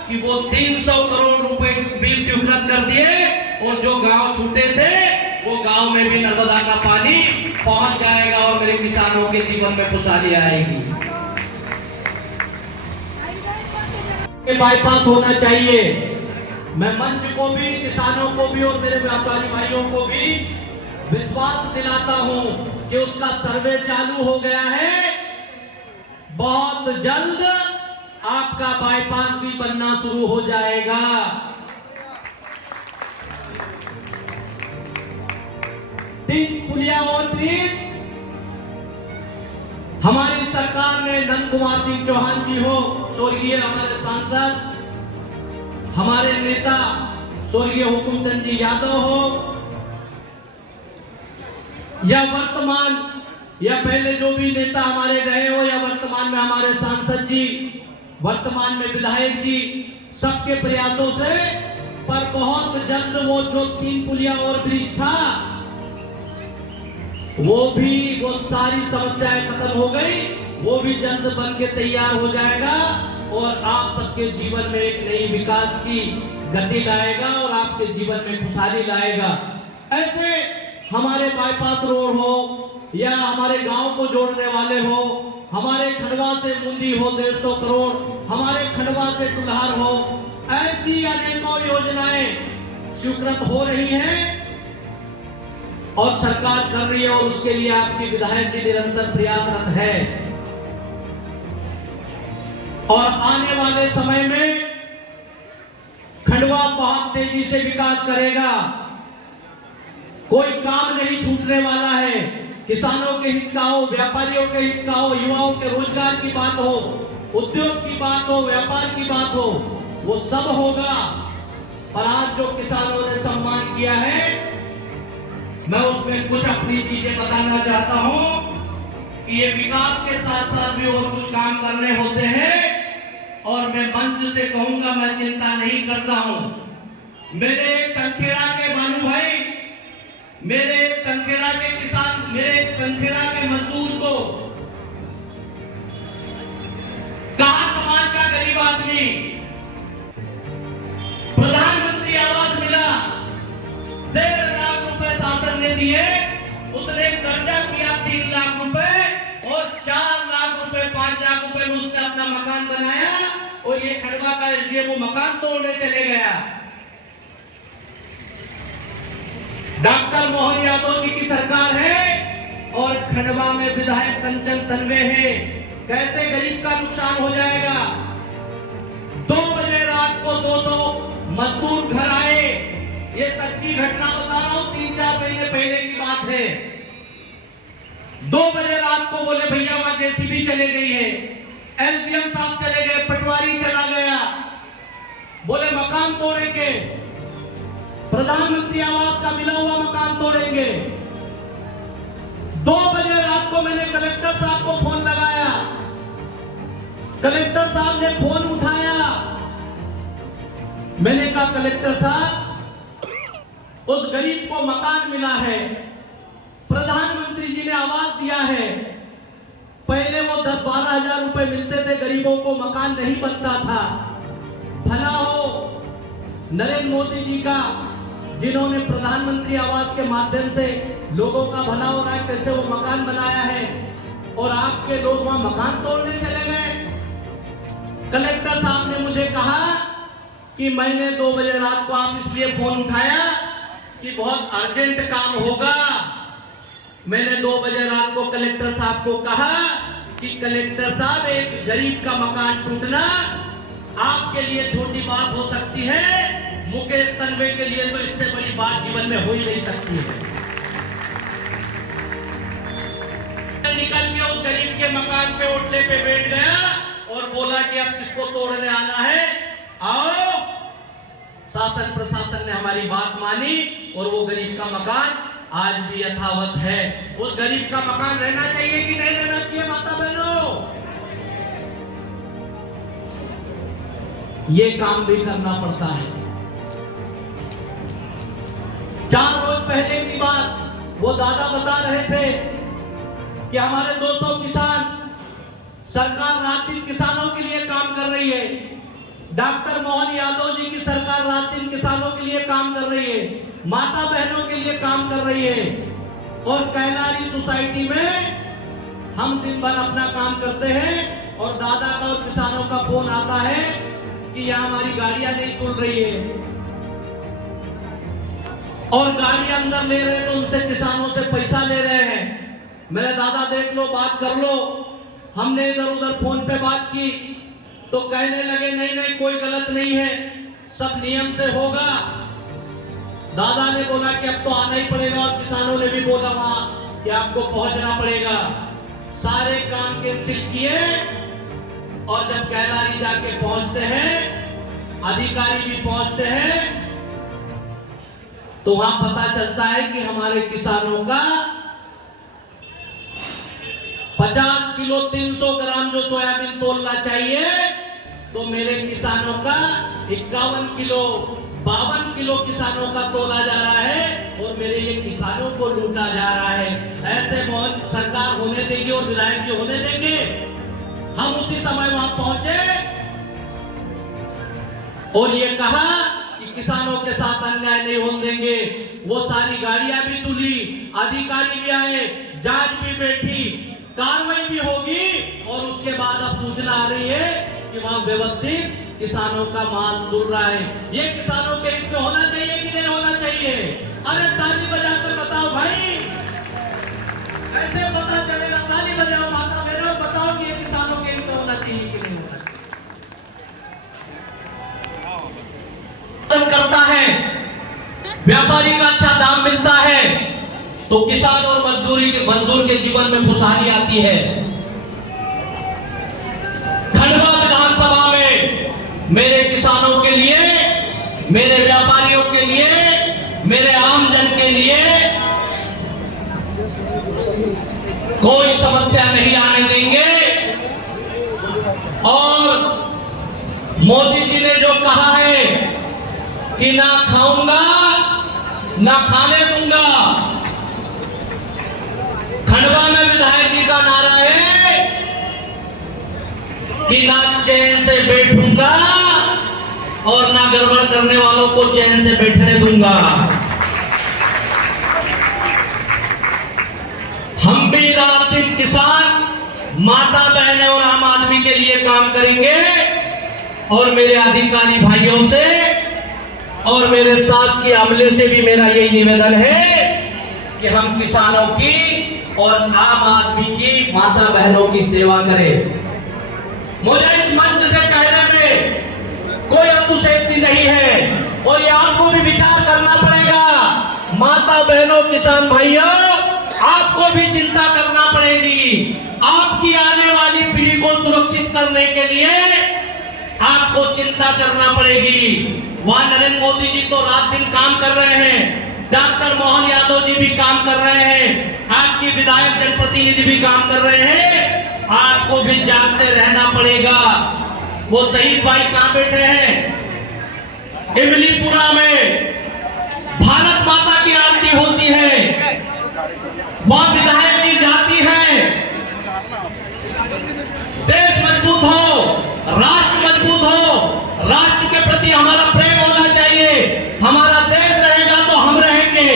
कि वो 300 करोड़ रुपए बिल स्वीकृत कर दिए और जो गांव छूटे थे वो गांव में भी नर्मदा का पानी पहुंच जाएगा और मेरे किसानों के जीवन में खुशहाली आएगी। बाईपास होना चाहिए। मैं मंच को भी, किसानों को भी और मेरे व्यापारी भाइयों को भी विश्वास दिलाता हूं कि उसका सर्वे चालू हो गया है। बहुत जल्द आपका बाईपास भी बनना शुरू हो जाएगा। तीन पुलिया और ब्रिज हमारी सरकार ने, नंद कुमार सिंह चौहान जी हो, स्वर्गीय हमारे सांसद, हमारे नेता स्वर्गीय हुकुमचंद जी यादव हो, या वर्तमान या पहले जो भी नेता हमारे रहे हो, या वर्तमान में हमारे सांसद जी, वर्तमान में विधायक जी, सबके प्रयासों से, पर बहुत जल्द वो जो 3 पुलिया और ब्रिज था वो सारी समस्याएं खत्म हो गई, वो भी जल्द बन के तैयार हो जाएगा और आप सबके जीवन में एक नई विकास की गति लाएगा और आपके जीवन में खुशहाली लाएगा। ऐसे हमारे बाईपास रोड हो या हमारे गांव को जोड़ने वाले हो, हमारे खंडवा से मुंदी हो 150 करोड़, हमारे खंडवा से कुल्हार हो, ऐसी अनेकों योजनाएं स्वीकृत हो रही हैं और सरकार कर रही है और उसके लिए आपकी विधायक जी निरंतर प्रयासरत है। और आने वाले समय में खंडवा बहुत तेजी से विकास करेगा। कोई काम नहीं छूटने वाला है। किसानों के हित का हो, व्यापारियों के हित का हो, युवाओं के रोजगार की बात हो, उद्योग की बात हो, व्यापार की बात हो, वो सब होगा। पर आज जो किसानों ने सम्मान किया है, मैं उसमें कुछ अपनी चीजें बताना चाहता हूं कि ये विकास के साथ साथ भी और कुछ काम करने होते हैं। और मैं मंच से कहूंगा, मैं चिंता नहीं करता हूं। मेरे एक संखेड़ा के भानु भाई, मेरे एक संखेड़ा के किसान, मेरे एक संखेड़ा के मजदूर को, कहा समाज का गरीब आदमी, प्रधानमंत्री आवास मिला, 1.5 लाख रुपए शासन ने दिए, उसने कर्जा किया 3 लाख रुपए और 4 लाख रुपए 5 लाख रुपए में उसने अपना मकान बनाया और ये खंडवा का एसडीएम वो मकान तोड़ने चले गया। डॉक्टर मोहन यादव जी की सरकार है और खंडवा में विधायक कंचन तन्वे है। कैसे गरीब का नुकसान हो जाएगा? 2 बजे रात को 2 मजदूर घर आए। ये सच्ची घटना बता रहा हूं, 3-4 महीने पहले की बात है। 2 बजे रात को बोले भैया वहां जेसीबी चले गई है, एलजीएम साहब चले गए, पटवारी चला गया, बोले मकान तोड़ेंगे, प्रधानमंत्री आवास का मिला हुआ मकान तोड़ेंगे। 2 बजे रात को मैंने कलेक्टर साहब को फोन लगाया, कलेक्टर साहब ने फोन उठाया। मैंने कहा कलेक्टर साहब, उस गरीब को मकान मिला है, प्रधानमंत्री जी ने आवास दिया है। पहले वो 10-12 हजार रुपए मिलते थे, गरीबों को मकान नहीं बनता था। भला हो नरेंद्र मोदी जी का, जिन्होंने प्रधानमंत्री आवास के माध्यम से लोगों का भला हो रहा है, कैसे वो मकान बनाया है और आपके लोग वहां मकान तोड़ने चले गए। कलेक्टर साहब ने मुझे कहा कि मैंने 2 बजे रात को आप इसलिए फोन उठाया कि बहुत अर्जेंट काम होगा। मैंने 2 बजे रात को कलेक्टर साहब को कहा कि कलेक्टर साहब, एक गरीब का मकान टूटना आपके लिए छोटी बात हो सकती है, मुकेश तन्वे के लिए तो इससे बड़ी बात जीवन में हो ही नहीं सकती है। निकल के उस गरीब के मकान पे ओटले पे बैठ गया और बोला कि अब किसको तोड़ने आना है, आओ। शासन प्रशासन ने हमारी बात मानी और वो गरीब का मकान आज भी यथावत है। उस गरीब का मकान रहना चाहिए कि नहीं रहना चाहिए माता बहनों? ये काम भी करना पड़ता है। 4 रोज पहले की बात वो दादा बता रहे थे कि हमारे 200 किसान, सरकार रात दिन किसानों के लिए काम कर रही है। डॉक्टर मोहन यादव जी की सरकार रात दिन किसानों के लिए काम कर रही है, माता बहनों के लिए काम कर रही है। और कैलारी सोसाइटी में हम दिन भर अपना काम करते हैं और दादा का और किसानों का फोन आता है कि यहाँ हमारी गाड़ियां नहीं खुल रही है और गाड़ियां अंदर ले रहे हैं तो उनसे किसानों से पैसा ले रहे हैं। मेरे दादा देख लो, बात कर लो। हमने इधर उधर फोन पे बात की तो कहने लगे नहीं नहीं कोई गलत नहीं है, सब नियम से होगा। दादा ने बोला कि अब तो आना ही पड़ेगा और किसानों ने भी बोला वहां कि आपको पहुंचना पड़ेगा। सारे काम कैंसिल किए और जब कैलारी जाके पहुंचते हैं, अधिकारी भी पहुंचते हैं, तो वहां पता चलता है कि हमारे किसानों का 50 किलो 300 ग्राम जो सोयाबीन तोलना चाहिए, तो मेरे किसानों का 51 किलो 52 किलो किसानों का तोला जा रहा है और मेरे ये किसानों को लूटा जा रहा है। ऐसे मोहन सरकार होने देगी और विधायक जी होने देंगे? हम उसी समय वहां पहुंचे और ये कहा कि किसानों के साथ अन्याय नहीं होने देंगे। वो सारी गाड़ियां भी तुली, अधिकारी भी आए, जांच भी बैठी, कार्रवाई भी होगी और उसके बाद अब सूचना आ रही है कि वहां व्यवस्थित किसानों का माल तुल रहा है। ये किसानों के हित में होना चाहिए कि नहीं होना चाहिए? अरे ताली बजाकर बताओ भाई, ऐसे पता चलेगा। ताली बजाओ माता बहनों, बताओ कि ये किसानों के हित में होना चाहिए कि नहीं होना चाहिए। करता है, व्यापारी का अच्छा दाम मिलता है तो किसान और मजदूर के जीवन में खुशहाली आती है। खंडवा विधानसभा में मेरे किसानों के लिए, मेरे व्यापारियों के लिए, मेरे आम जन के लिए कोई समस्या नहीं आने देंगे। और मोदी जी ने जो कहा है कि ना खाऊंगा ना खाने दूंगा, खंडवा में विधायक जी का नारा है कि ना चैन से बैठूंगा और ना गड़बड़ करने वालों को चैन से बैठने दूंगा। हम भी रात दिन किसान, माता बहनें और आम आदमी के लिए काम करेंगे। और मेरे अधिकारी भाइयों से और मेरे शासकीय अमले से भी मेरा यही निवेदन है कि हम किसानों की और आम आदमी की, माता बहनों की सेवा करें। मुझे इस मंच से कहने में कोई अतिशयोक्ति नहीं है और ये आपको भी विचार करना पड़ेगा। माता बहनों, किसान भाइयों, आपको भी चिंता करना पड़ेगी। आपकी आने वाली पीढ़ी को सुरक्षित करने के लिए आपको चिंता करना पड़ेगी। वहां नरेंद्र मोदी जी तो रात दिन काम कर रहे हैं, डॉक्टर मोहन यादव जी भी काम कर रहे हैं, आपकी विधायक जनप्रतिनिधि भी काम कर रहे हैं। आपको भी जागते रहना पड़ेगा। वो शहीद भाई कहां बैठे हैं? इमलीपुरा में भारत माता की आरती होती है, वहां विधायक जी जाती है। देश मजबूत हो, राष्ट्र मजबूत हो, राष्ट्र के प्रति हमारा प्रेम होना चाहिए। हमारा देश रहेगा तो हम रहेंगे,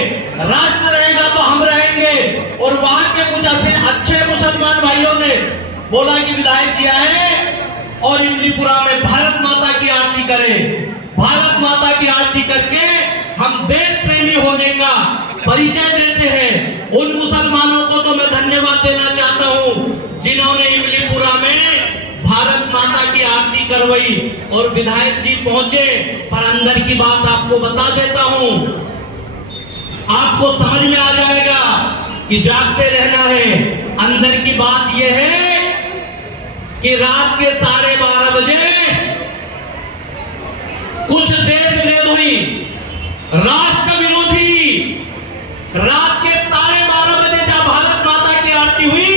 राष्ट्र रहेगा तो हम रहेंगे। और वहां के कुछ अच्छे मुसलमान भाइयों ने बोला कि विधायक जी आए और इमलीपुरा में भारत माता की आरती करें। भारत माता की आरती करके हम देश प्रेमी होने का परिचय देते हैं। उन मुसलमानों को तो मैं धन्यवाद देना चाहता हूं जिन्होंने इमलीपुरा में भारत माता की आरती करवाई और विधायक जी पहुंचे। पर अंदर की बात आपको बता देता हूं, आपको समझ में आ जाएगा कि जागते रहना है। अंदर की बात यह है कि रात के 12:30 बजे कुछ देश विरोधी, राष्ट्र विरोधी रात के 12:30 बजे जब भारत माता की आरती हुई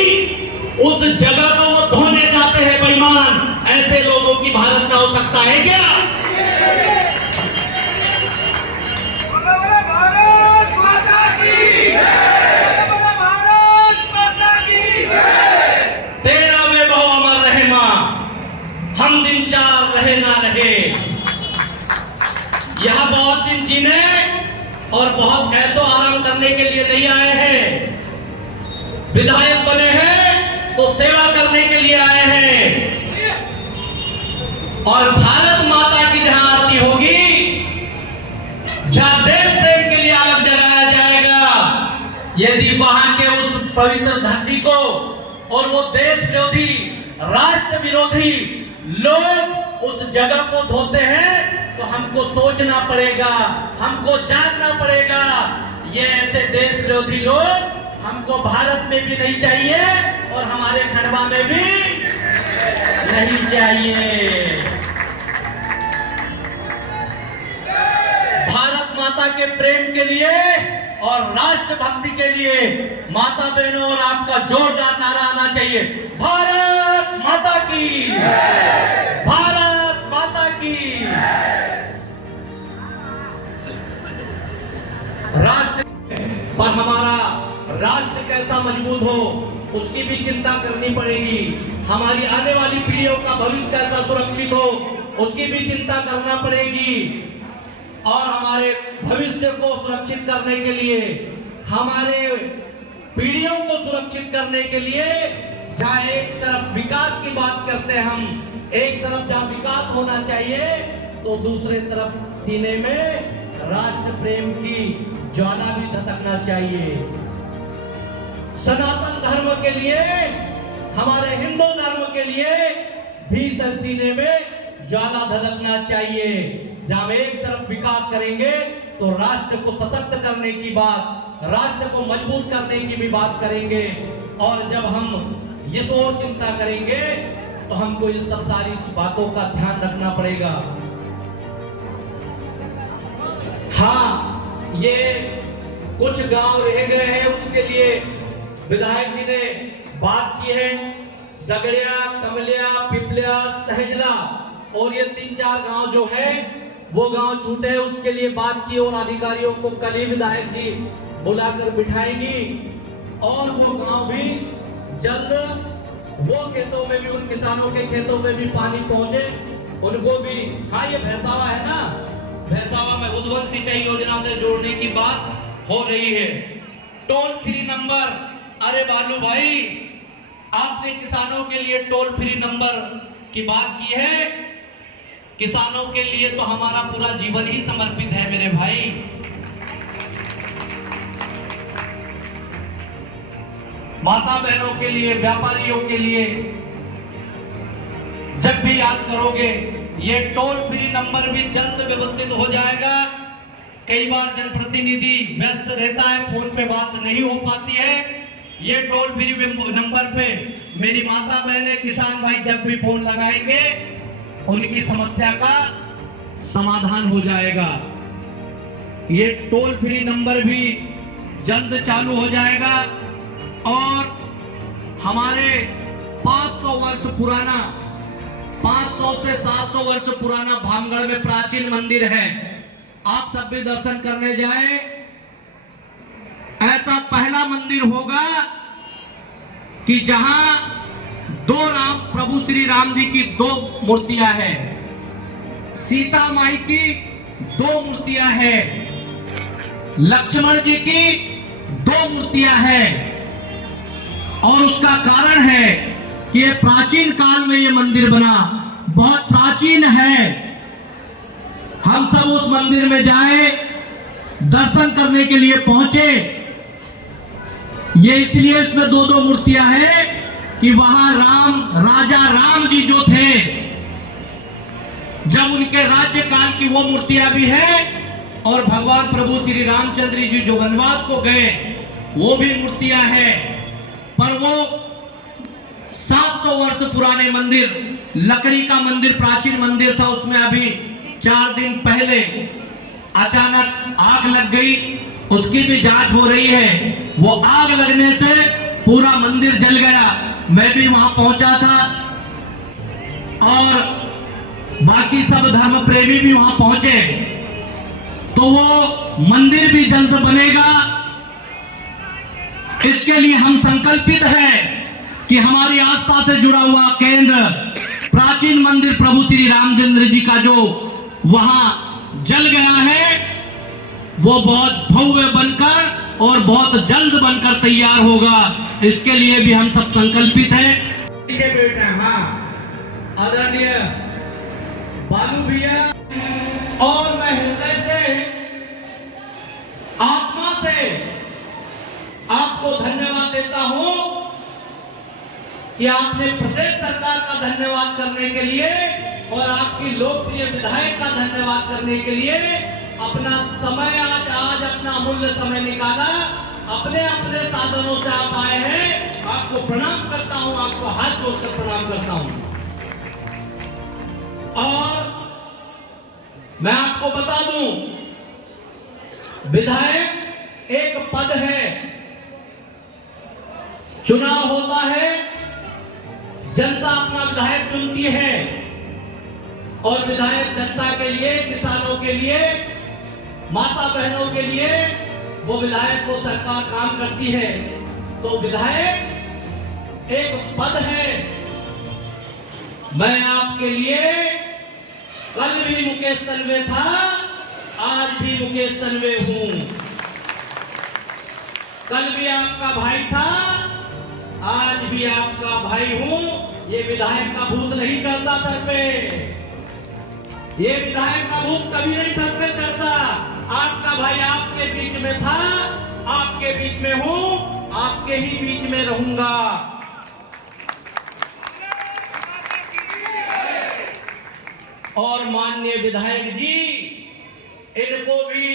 उस जगह को वो धोने जाते हैं बेईमान। ऐसे लोगों की भारत का हो सकता है क्या? भारत माता की भारत माता की तेरा वैभव अमर रहे मां, हम दिन चार रहे ना रहे। यह बहुत दिन जीने और बहुत ऐसो आराम करने के लिए नहीं आए हैं। विधायक बने हैं तो सेवा करने के लिए आए हैं। और भारत माता की जहां आरती होगी, जहां देश प्रेम के लिए अलग जगाया जाएगा। यदि वहां के उस पवित्र धरती को और वो देश विरोधी, राष्ट्र विरोधी लोग उस जगह को धोते हैं तो हमको सोचना पड़ेगा, हमको जानना पड़ेगा। ये ऐसे देश विरोधी लोग हमको भारत में भी नहीं चाहिए और हमारे खंडवा में भी नहीं चाहिए। भारत माता के प्रेम के लिए और राष्ट्र भक्ति के लिए माता बहनों और आपका जोरदार नारा आना चाहिए, भारत माता की, भारत माता की। राष्ट्र पर हमारा राष्ट्र कैसा मजबूत हो उसकी भी चिंता करनी पड़ेगी। हमारी आने वाली पीढ़ियों का भविष्य कैसा सुरक्षित हो उसकी भी चिंता करना पड़ेगी। और हमारे भविष्य को सुरक्षित करने के लिए, हमारे पीढ़ियों को सुरक्षित करने के लिए, जहां एक तरफ विकास की बात करते हैं हम, एक तरफ जहां विकास होना चाहिए तो दूसरे तरफ सीने में राष्ट्र प्रेम की ज्वाला भी धधकना चाहिए। सनातन धर्म के लिए, हमारे हिंदू धर्म के लिए भी सीने में ज्वाला धधकना चाहिए। जब एक तरफ विकास करेंगे तो राष्ट्र को सशक्त करने की बात, राष्ट्र को मजबूत करने की भी बात करेंगे। और जब हम ये तो और चिंता करेंगे तो हमको ये सब सारी बातों का ध्यान रखना पड़ेगा। हाँ, ये कुछ गांव रह गए हैं, उसके लिए विधायक जी ने बात की है। दगड़िया, कमलिया, पिपलिया, सहजला और ये 3-4 गांव जो है वो गांव छूटे हैं, उसके लिए बात की और अधिकारियों को कल ही विधायक जी बुलाकर बिठाएंगी। और वो गांव भी जल्द, वो खेतों में भी, उन किसानों के खेतों में भी पानी पहुंचे, उनको भी। हाँ, ये भैंसावा है ना, भैंसावा में उद्वल सिंचाई योजना से जोड़ने की बात हो रही है। टोल फ्री नंबर, अरे बालू भाई, आपने किसानों के लिए टोल फ्री नंबर की बात की है। किसानों के लिए तो हमारा पूरा जीवन ही समर्पित है मेरे भाई। माता बहनों के लिए, व्यापारियों के लिए जब भी याद करोगे, ये टोल फ्री नंबर भी जल्द व्यवस्थित हो जाएगा। कई बार जनप्रतिनिधि व्यस्त रहता है, फोन पे बात नहीं हो पाती है। ये टोल फ्री नंबर पे मेरी माता बहनें, किसान भाई जब भी फोन लगाएंगे उनकी समस्या का समाधान हो जाएगा। ये टोल फ्री नंबर भी जल्द चालू हो जाएगा। और हमारे 500 वर्ष पुराना, 500 से 700 वर्ष पुराना भामगढ़ में प्राचीन मंदिर है। आप सब भी दर्शन करने जाएं। ऐसा पहला मंदिर होगा कि जहां प्रभु श्री राम जी की 2 मूर्तियां हैं, सीता माई की 2 मूर्तियां हैं, लक्ष्मण जी की 2 मूर्तियां हैं। और उसका कारण है कि ये प्राचीन काल में ये मंदिर बना बहुत प्राचीन है। हम सब उस मंदिर में जाए, दर्शन करने के लिए पहुंचे। ये इसलिए इसमें दो दो मूर्तियां हैं कि वहां राजा राम जी जो थे, जब उनके राज्य काल की वो मूर्तियां भी है, और भगवान प्रभु श्री रामचंद्र जी जो वनवास को गए वो भी मूर्तियां हैं। पर वो 700 वर्ष पुराने मंदिर, लकड़ी का मंदिर, प्राचीन मंदिर था, उसमें अभी 4 दिन पहले अचानक आग लग गई। उसकी भी जांच हो रही है। वो आग लगने से पूरा मंदिर जल गया। मैं भी वहां पहुंचा था और बाकी सब धर्म प्रेमी भी वहां पहुंचे। तो वो मंदिर भी जल्द बनेगा। इसके लिए हम संकल्पित हैं कि हमारी आस्था से जुड़ा हुआ केंद्र, प्राचीन मंदिर प्रभु श्री रामचंद्र जी का जो वहां जल गया है, वो बहुत भव्य बनकर और बहुत जल्द बनकर तैयार होगा। इसके लिए भी हम सब संकल्पित हैं। बेटा, हाँ, आदरणीय बालू भैया, और मैं हृदय से, आत्मा से आपको धन्यवाद देता हूं कि आपने प्रदेश सरकार का धन्यवाद करने के लिए और आपकी लोकप्रिय विधायक का धन्यवाद करने के लिए अपना समय, आज अपना अमूल्य समय निकाला। अपने अपने साधनों से आप आए हैं। आपको प्रणाम करता हूं, आपको हाथ जोड़कर प्रणाम करता हूं। और मैं आपको बता दूं, विधायक एक पद है, चुनाव होता है, जनता अपना विधायक चुनती है, और विधायक जनता के लिए, किसानों के लिए, माता बहनों के लिए वो विधायक को सरकार काम करती है। तो विधायक एक पद है। मैं आपके लिए कल भी मुकेश तन्वे था, आज भी मुकेश तन्वे हूं। कल भी आपका भाई था, आज भी आपका भाई हूं। ये विधायक का भूत नहीं चढ़ता सर पे, ये विधायक का भूत कभी नहीं सर पे चढ़ता। आपका भाई आपके बीच में था, आपके बीच में हूं, आपके ही बीच में रहूंगा। और माननीय विधायक जी, इनको भी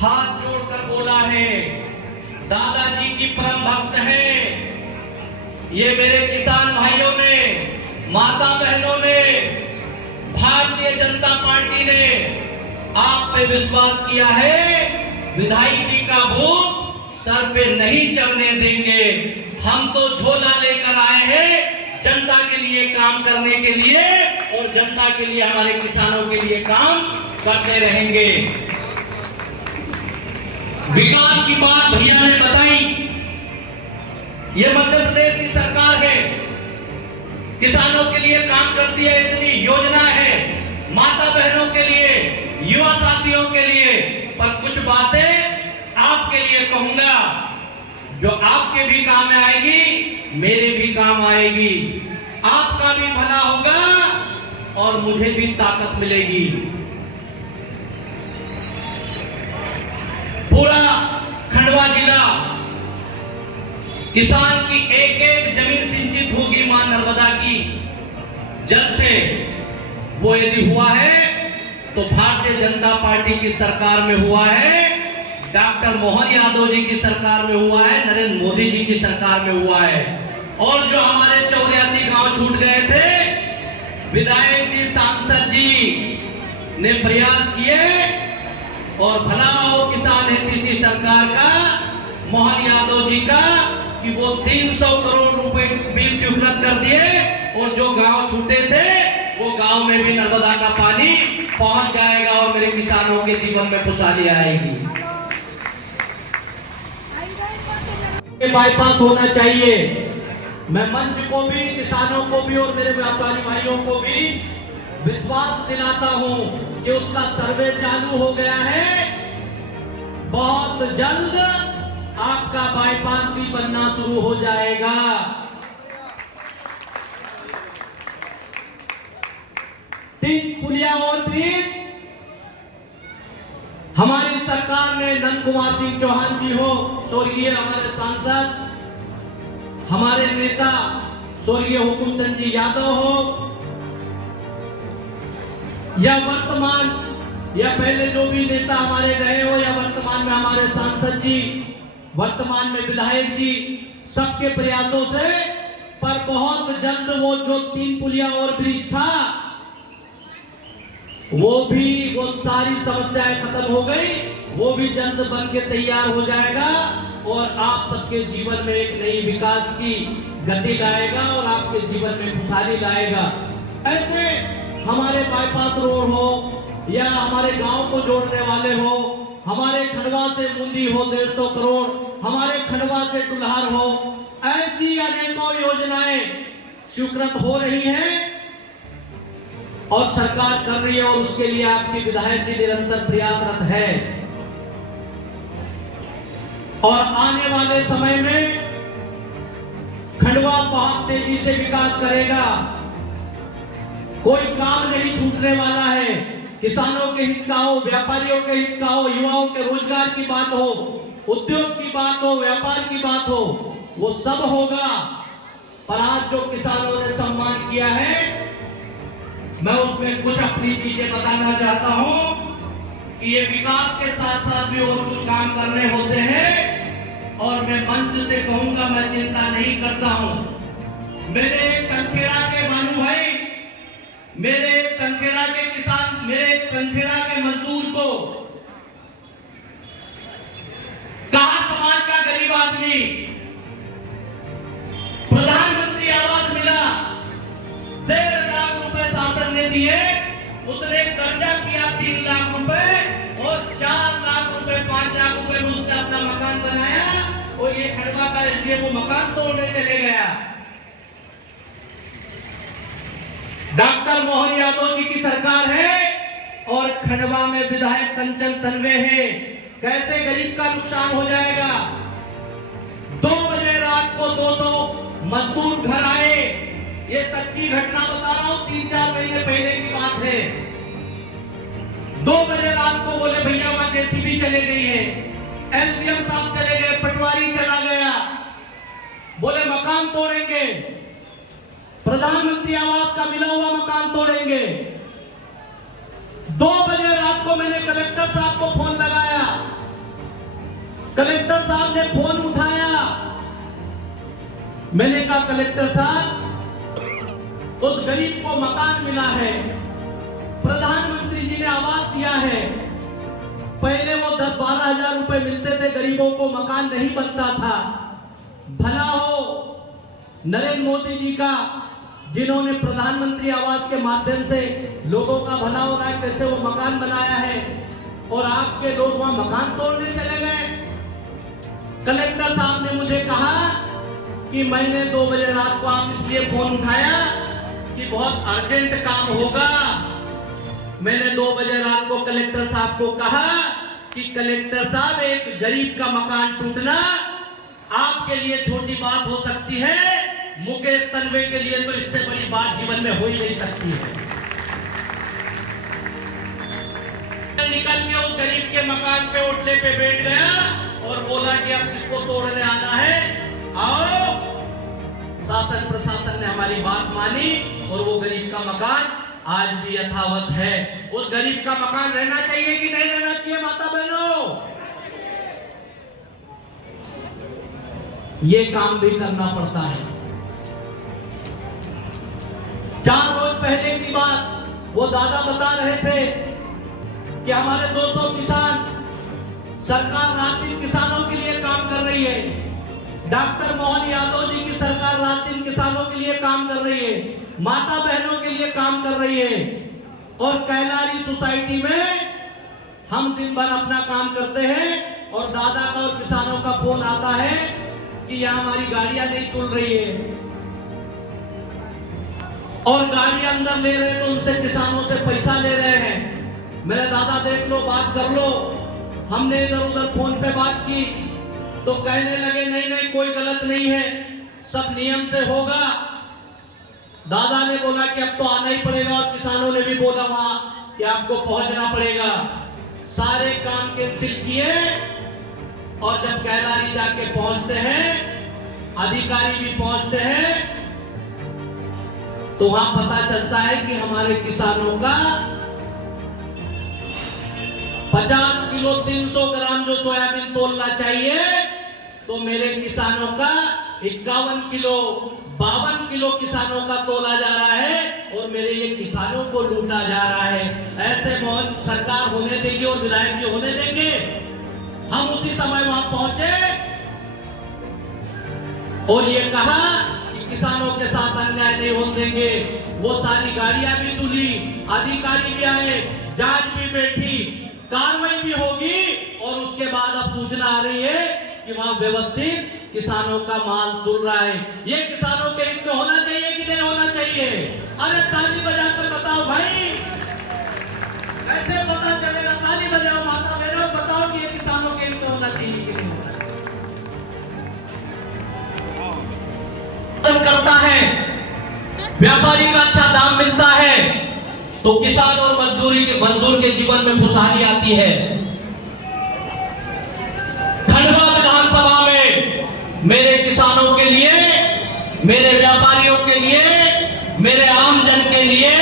हाथ जोड़कर बोला है, दादाजी की परम भक्त है। ये मेरे किसान भाइयों ने, माता बहनों ने, भारतीय जनता पार्टी ने आप पे विश्वास किया है। विधायकी का भूत सर पे नहीं चढ़ने देंगे। हम तो झोला लेकर आए हैं जनता के लिए काम करने के लिए, और जनता के लिए, हमारे किसानों के लिए काम करते रहेंगे। विकास की बात भैया ने बताई। ये मध्य प्रदेश की सरकार है, किसानों के लिए काम करती है, इतनी योजना है, माता बहनों के लिए, युवा साथियों के लिए। पर कुछ बातें आपके लिए कहूंगा जो आपके भी काम में आएगी, मेरे भी काम आएगी। आपका भी भला होगा और मुझे भी ताकत मिलेगी। पूरा खंडवा जिला किसान की एक एक जमीन सिंचित होगी मां नर्मदा की जल से। वो यदि हुआ है तो भारतीय जनता पार्टी की सरकार में हुआ है, डॉक्टर मोहन यादव जी की सरकार में हुआ है, नरेंद्र मोदी जी की सरकार में हुआ है। और जो हमारे 84 गांव छूट गए थे, विधायक जी, सांसद जी ने प्रयास किए, और भला हो किसान हितैषी सरकार का, मोहन यादव जी का, कि वो 300 करोड़ रुपए बिल स्वीकृत कर दिए, और जो गांव छूटे थे वो गांव में भी नर्मदा का पानी पहुंच जाएगा और मेरे किसानों के जीवन में खुशहाली आएगी। बाईपास होना चाहिए। मैं मंच को भी, किसानों को भी और मेरे व्यापारी भाइयों को भी विश्वास दिलाता हूं कि उसका सर्वे चालू हो गया है। बहुत जल्द आपका बाईपास भी बनना शुरू हो जाएगा। 3 पुलिया और ब्रिज हमारी सरकार ने नंद कुमार सिंह चौहान जी हो, स्वर्गीय हमारे सांसद, हमारे नेता स्वर्गीय हुकुमचंद जी यादव हो, या वर्तमान या पहले जो भी नेता हमारे रहे हो, या वर्तमान में हमारे सांसद जी, वर्तमान में विधायक जी, सबके प्रयासों से पर बहुत जल्द वो जो 3 पुलिया और ब्रिज था वो सारी समस्याएं खत्म हो गई, वो भी जल्द बन के तैयार हो जाएगा और आप सबके जीवन में एक नई विकास की गति लाएगा और आपके जीवन में खुशहाली लाएगा। ऐसे हमारे बाईपास रोड हो या हमारे गांव को जोड़ने वाले हो, हमारे खंडवा से मुंदी हो 150 करोड़, हमारे खंडवा से डुल्हार हो, ऐसी अनेकों योजनाएं स्वीकृत हो रही हैं और सरकार कर रही है और उसके लिए आपकी विधायक जी निरंतर प्रयासरत है। और आने वाले समय में खंडवा बहुत तेजी से विकास करेगा, कोई काम नहीं छूटने वाला है। किसानों के हित का हो, व्यापारियों के हित का हो, युवाओं के रोजगार की बात हो, उद्योग की बात हो, व्यापार की बात हो, वो सब होगा। पर आज जो किसानों ने सम्मान किया है, मैं उसमें कुछ अपनी चीजें बताना चाहता हूं कि ये विकास के साथ साथ भी और कुछ काम करने होते हैं और मैं मंच से कहूंगा मैं चिंता नहीं करता हूं। मेरे एक संखेड़ा के भानु भाई, मेरे एक संखेड़ा के किसान, मेरे एक संखेड़ा के मजदूर को कहा समाज का गरीब आदमी प्रधानमंत्री आवास मिला, 1.5 लाख रुपए शासन ने दिए, उसने कर्जा किया 3 लाख रुपए और 4 लाख रुपए 5 लाख रुपए में उसने अपना मकान बनाया और ये खंडवा का एसडीएम वो मकान तोड़ने चले गया। डॉक्टर मोहन यादव जी की सरकार है और खंडवा में विधायक कंचन तन्वे है। कैसे गरीब का नुकसान हो जाएगा? 2 बजे रात को 2 मजदूर घर आए, ये सच्ची घटना बता रहा हूं, 3-4 महीने पहले की बात है। 2 बजे रात को बोले भैया वहां जेसीबी चले गई है, एलसीएम साहब चले गए, पटवारी चला गया, बोले मकान तोड़ेंगे, प्रधानमंत्री आवास का मिला हुआ मकान तोड़ेंगे। 2 बजे रात को मैंने कलेक्टर साहब को फोन लगाया, कलेक्टर साहब ने फोन उठाया, मैंने कहा कलेक्टर साहब उस गरीब को मकान मिला है, प्रधानमंत्री जी ने आवास दिया है, पहले वो 10-12 हजार रुपए मिलते थे, गरीबों को मकान नहीं बनता था। भला हो नरेंद्र मोदी जी का, जिन्होंने प्रधानमंत्री आवास के माध्यम से लोगों का भला हो रहा है, कैसे वो मकान बनाया है और आपके लोग वहां मकान तोड़ने चले गए। कलेक्टर साहब ने मुझे कहा कि मैंने 2 बजे रात को आप इसलिए फोन उठाया कि बहुत अर्जेंट काम होगा। मैंने 2 बजे रात को कलेक्टर साहब को कहा कि कलेक्टर साहब एक गरीब का मकान टूटना आपके लिए छोटी बात हो सकती है, मुकेश तन्वे के लिए तो इससे बड़ी बात जीवन में हो ही नहीं सकती है। निकल के उस गरीब के मकान पे ओटले पे बैठ गया और बोला कि अब किसको तोड़ने आना है, आओ। शासन प्रशासन ने हमारी बात मानी और वो गरीब का मकान आज भी यथावत है। उस गरीब का मकान रहना चाहिए कि नहीं रहना चाहिए माता बहनों? ये काम भी करना पड़ता है। 4 रोज पहले की बात, वो दादा बता रहे थे कि हमारे 200 किसान, सरकार रात दिन किसानों के लिए काम कर रही है। डॉक्टर मोहन यादव जी की सरकार रात दिन किसानों के लिए काम कर रही है, माता बहनों के लिए काम कर रही है। और कैलारी सोसाइटी में हम दिन भर अपना काम करते हैं और दादा का और किसानों का फोन आता है कि यहाँ हमारी गाड़ियां नहीं खुल रही है और गाड़ियां अंदर ले रहे तो उनसे किसानों से पैसा ले रहे हैं। मेरे दादा देख लो, बात कर लो। हमने इधर उधर फोन पे बात की तो कहने लगे नहीं नहीं कोई गलत नहीं है, सब नियम से होगा। दादा ने बोला कि अब तो आना ही पड़ेगा, और किसानों ने भी बोला वहां कि आपको पहुंचना पड़ेगा। सारे काम कैंसिल किए, और जब कैलारी जाके पहुंचते हैं, अधिकारी भी पहुंचते हैं, तो वहां पता चलता है कि हमारे किसानों का 50 किलो 300 ग्राम जो सोयाबीन तोलना चाहिए, तो मेरे किसानों का 51 किलो 52 किलो किसानों का तोला जा रहा है, और मेरे ये किसानों को लूटा जा रहा है। ऐसे मोहन सरकार होने देगी और विधायक जी होने देंगे? हम उसी समय वहां पहुंचे और ये कहा कि किसानों के साथ अन्याय नहीं होने देंगे। वो सारी गाड़ियां भी धुली, अधिकारी भी आए, जांच भी बैठी, कार्रवाई भी होगी, और उसके बाद अब सूचना आ रही है कि वहां व्यवस्थित किसानों का माल तुल रहा है। ये किसानों के हित में होना चाहिए कि नहीं होना चाहिए? अरे ताली बजाकर बताओ भाई, कैसे पता चलेगा? ताली बजाओ माता बहनों, बताओ कि ये किसानों के हित में होना चाहिए कि नहीं होना चाहिए? करता है, व्यापारी का अच्छा दाम मिलता है, तो किसान और मजदूर के जीवन में खुशहाली आती है। खंडवा विधानसभा में मेरे किसानों के लिए, मेरे व्यापारियों के लिए, मेरे आमजन के लिए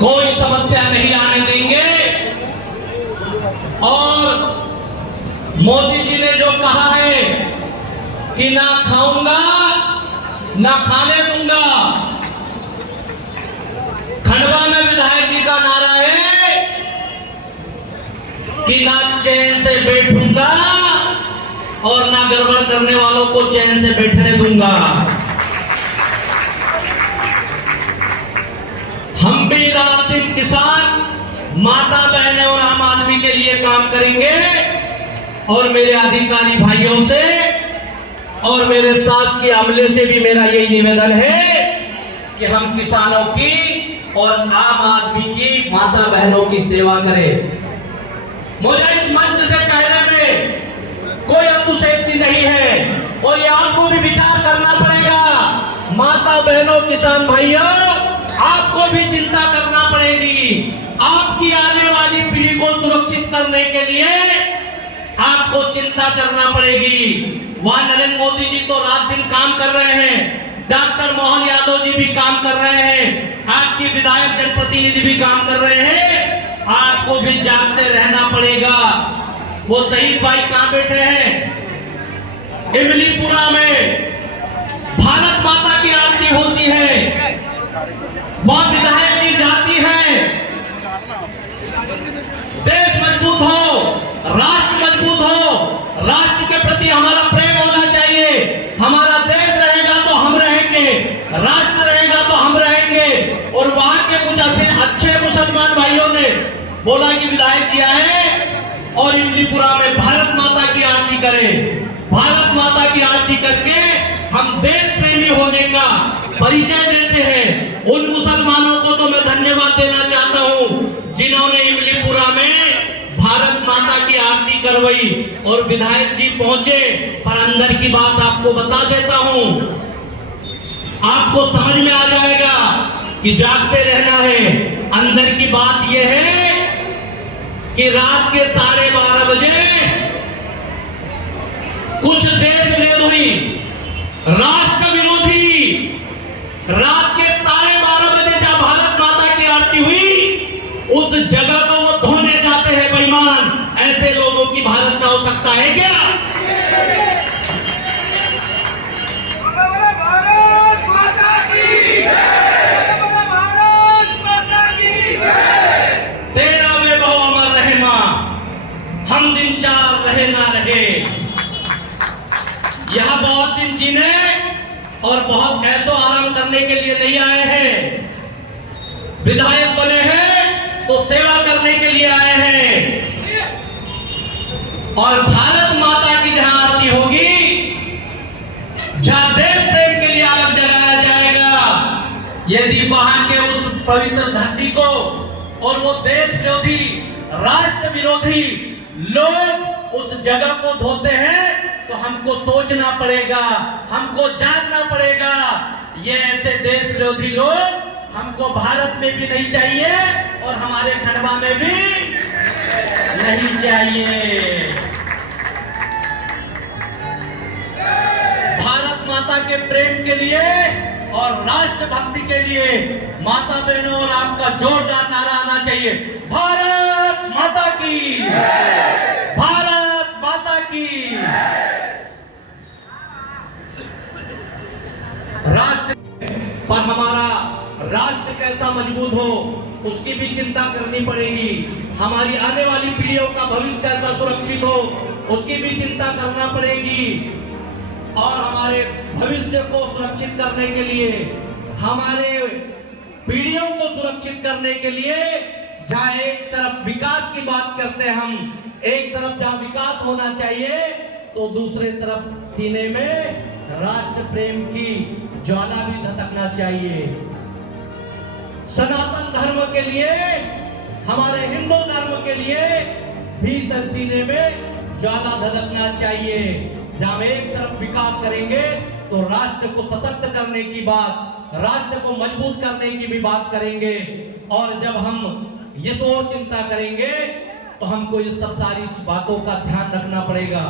कोई समस्या नहीं आने देंगे। और मोदी जी ने जो कहा है कि ना खाऊंगा ना खाने दूंगा, खंडवा में विधायक जी का नारा है कि ना चैन से बैठूंगा और ना गड़बड़ करने वालों को चैन से बैठने दूंगा। हम भी रात दिन किसान, माता बहनें और आम आदमी के लिए काम करेंगे, और मेरे अधिकारी भाइयों से और मेरे शासकीय अमले से भी मेरा यही निवेदन है कि हम किसानों की और आम आदमी की, माता बहनों की सेवा करें। मुझे इस मंच से कहने में कोई अतिशयोक्ति नहीं है, और ये आपको भी विचार करना पड़ेगा। माता बहनों, किसान भाइयों, आपको भी चिंता करना पड़ेगी। आपकी आने वाली पीढ़ी को सुरक्षित करने के लिए आपको चिंता करना पड़ेगी। वहां नरेंद्र मोदी जी तो रात दिन काम कर रहे हैं, डॉक्टर मोहन यादव जी भी काम कर रहे हैं, आपकी विधायक जनप्रतिनिधि भी काम कर रहे हैं। आपको भी जागते रहना पड़ेगा। वो शहीद भाई कहां बैठे हैं? इमलीपुरा में भारत माता की आरती होती है, वहां विधायक जी जाती है। देश मजबूत हो, राष्ट्र मजबूत हो, राष्ट्र के प्रति हमारा प्रेम होना चाहिए। हमारा देश रहेगा तो हम रहेंगे, राष्ट्र रहेगा तो हम रहेंगे। और वहां के कुछ अच्छे मुसलमान भाइयों ने बोला कि विधायक जी आए और इमलीपुरा में भारत माता की आरती करें। भारत माता की आरती करके हम देश प्रेमी होने का परिचय देते हैं। उन मुसलमानों को तो मैं धन्यवाद देना चाहता हूं जिन्होंने इमलीपुरा में भारत माता की आरती करवाई, और विधायक जी पहुंचे। पर अंदर की बात आपको बता देता हूं, आपको समझ में आ जाएगा कि जागते रहना है। अंदर की बात यह है कि रात के 12:30 बजे कुछ देश विरोधी, राष्ट्र विरोधी, रात के 12:30 बजे जब भारत माता की आरती हुई, उस जगह को वो धोने जाते हैं बेईमान। ऐसे लोगों की भारत में हो सकता है क्या? भारत माता की जय, भारत माता की जय। तेरा वैभव अमर रहे मां, हम दिन चार रहे ना रहे। यह बहुत दिन जीने और बहुत ऐसो आराम करने के लिए नहीं आए हैं। विधायक बने हैं तो सेवा करने के लिए आए हैं। और भारत माता की जहां आरती होगी, जहां देश प्रेम के लिए अलग जलाया जाएगा, यदि वहां के उस पवित्र धरती को और वो देश विरोधी, राष्ट्र विरोधी लोग उस जगह को धोते हैं, तो हमको सोचना पड़ेगा, हमको जानना पड़ेगा। ये ऐसे देश विरोधी लोग हमको भारत में भी नहीं चाहिए और हमारे खंडवा में भी नहीं चाहिए। भारत माता के प्रेम के लिए और राष्ट्र भक्ति के लिए माता बहनों और आपका जोरदार नारा आना चाहिए, भारत माता की, भारत माता की। राष्ट्र पर हमारा राष्ट्र कैसा मजबूत हो उसकी भी चिंता करनी पड़ेगी। हमारी आने वाली पीढ़ियों का भविष्य कैसा सुरक्षित हो उसकी भी चिंता करना पड़ेगी। और हमारे भविष्य को सुरक्षित करने के लिए, हमारे पीढ़ियों को सुरक्षित करने के लिए, जहां एक तरफ विकास की बात करते हैं हम, एक तरफ जहां विकास होना चाहिए तो दूसरे तरफ सीने में राष्ट्र प्रेम की ज्वाला भी धधकना चाहिए। सनातन धर्म के लिए, हमारे हिंदू धर्म के लिए भी सीने में ज्वाला धधकना चाहिए। जब एक तरफ विकास करेंगे तो राष्ट्र को सशक्त करने की बात, राष्ट्र को मजबूत करने की भी बात करेंगे। और जब हम ये सोच चिंता करेंगे तो हमको ये सब सारी बातों का ध्यान रखना पड़ेगा।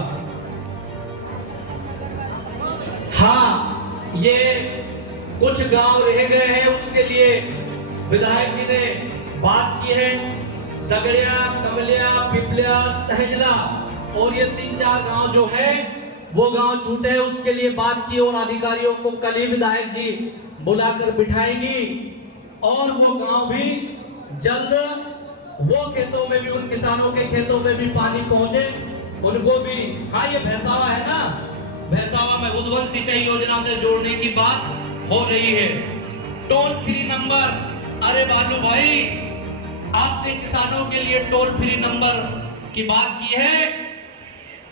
हाँ, ये कुछ गांव रह गए हैं, उसके लिए विधायक जी ने बात की है। दगड़िया, कमलिया, पिपलिया, सहजला और ये 3-4 गांव जो है वो गांव छूटे, उसके लिए बात की और अधिकारियों को कल ही विधायक जी बुलाकर बिठाएंगी और वो गांव भी जल्द वो खेतों में भी, उन किसानों के खेतों में भी पानी पहुंचे, उनको भी। हाँ, ये भैंसावा है ना, भैंसावा में उज्ज्वल सिंचाई योजना से जोड़ने की बात हो रही है। टोल फ्री नंबर, अरे बालू भाई, आपने किसानों के लिए टोल फ्री नंबर की बात की है।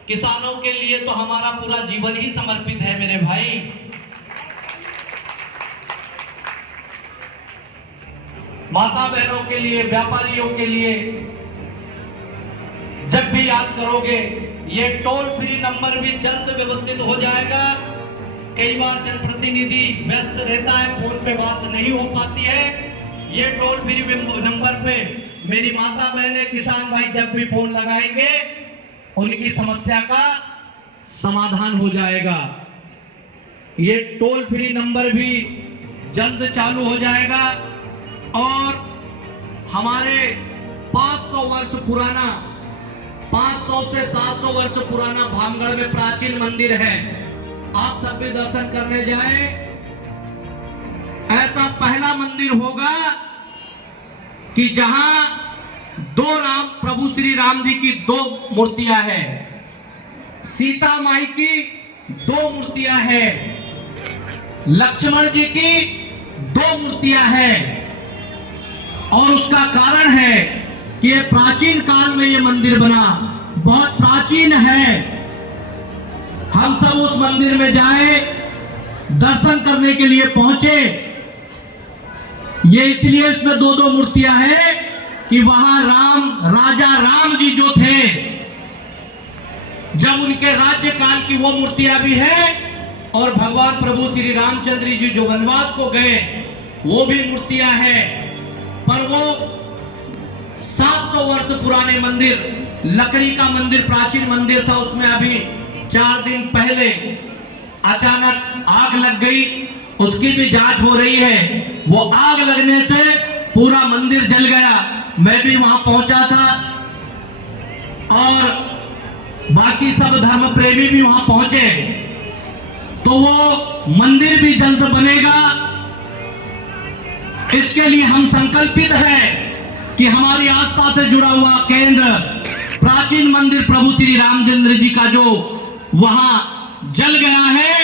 किसानों के लिए तो हमारा पूरा जीवन ही समर्पित है मेरे भाई। माता बहनों के लिए, व्यापारियों के लिए जब भी याद करोगे, ये टोल फ्री नंबर भी जल्द व्यवस्थित हो जाएगा। कई बार जनप्रतिनिधि व्यस्त रहता है, फोन पे बात नहीं हो पाती है। ये टोल फ्री नंबर पे मेरी माता बहनें, किसान भाई जब भी फोन लगाएंगे उनकी समस्या का समाधान हो जाएगा। ये टोल फ्री नंबर भी जल्द चालू हो जाएगा। और हमारे 500 वर्ष पुराना, 500 से 700 वर्ष पुराना भामगढ़ में प्राचीन मंदिर है। आप सब भी दर्शन करने जाएं। ऐसा पहला मंदिर होगा कि जहां प्रभु श्री राम जी की 2 मूर्तियां हैं, सीता माई की 2 मूर्तियां हैं, लक्ष्मण जी की 2 मूर्तियां हैं। और उसका कारण है कि ये प्राचीन काल में ये मंदिर बना, बहुत प्राचीन है। हम सब उस मंदिर में जाए, दर्शन करने के लिए पहुंचे। ये इसलिए इसमें 2-2 मूर्तियां हैं कि वहां राजा राम जी जो थे, जब उनके राज्य काल की वो मूर्तियां भी है। और भगवान प्रभु श्री रामचंद्र जी जो वनवास को गए वो भी मूर्तियां हैं। पर वो 700 वर्ष पुराने मंदिर, लकड़ी का मंदिर, प्राचीन मंदिर था, उसमें अभी 4 दिन पहले अचानक आग लग गई। उसकी भी जांच हो रही है। वो आग लगने से पूरा मंदिर जल गया। मैं भी वहां पहुंचा था और बाकी सब धर्म प्रेमी भी वहां पहुंचे। तो वो मंदिर भी जल्द बनेगा। इसके लिए हम संकल्पित हैं कि हमारी आस्था से जुड़ा हुआ केंद्र, प्राचीन मंदिर प्रभु श्री रामचंद्र जी का जो वहां जल गया है,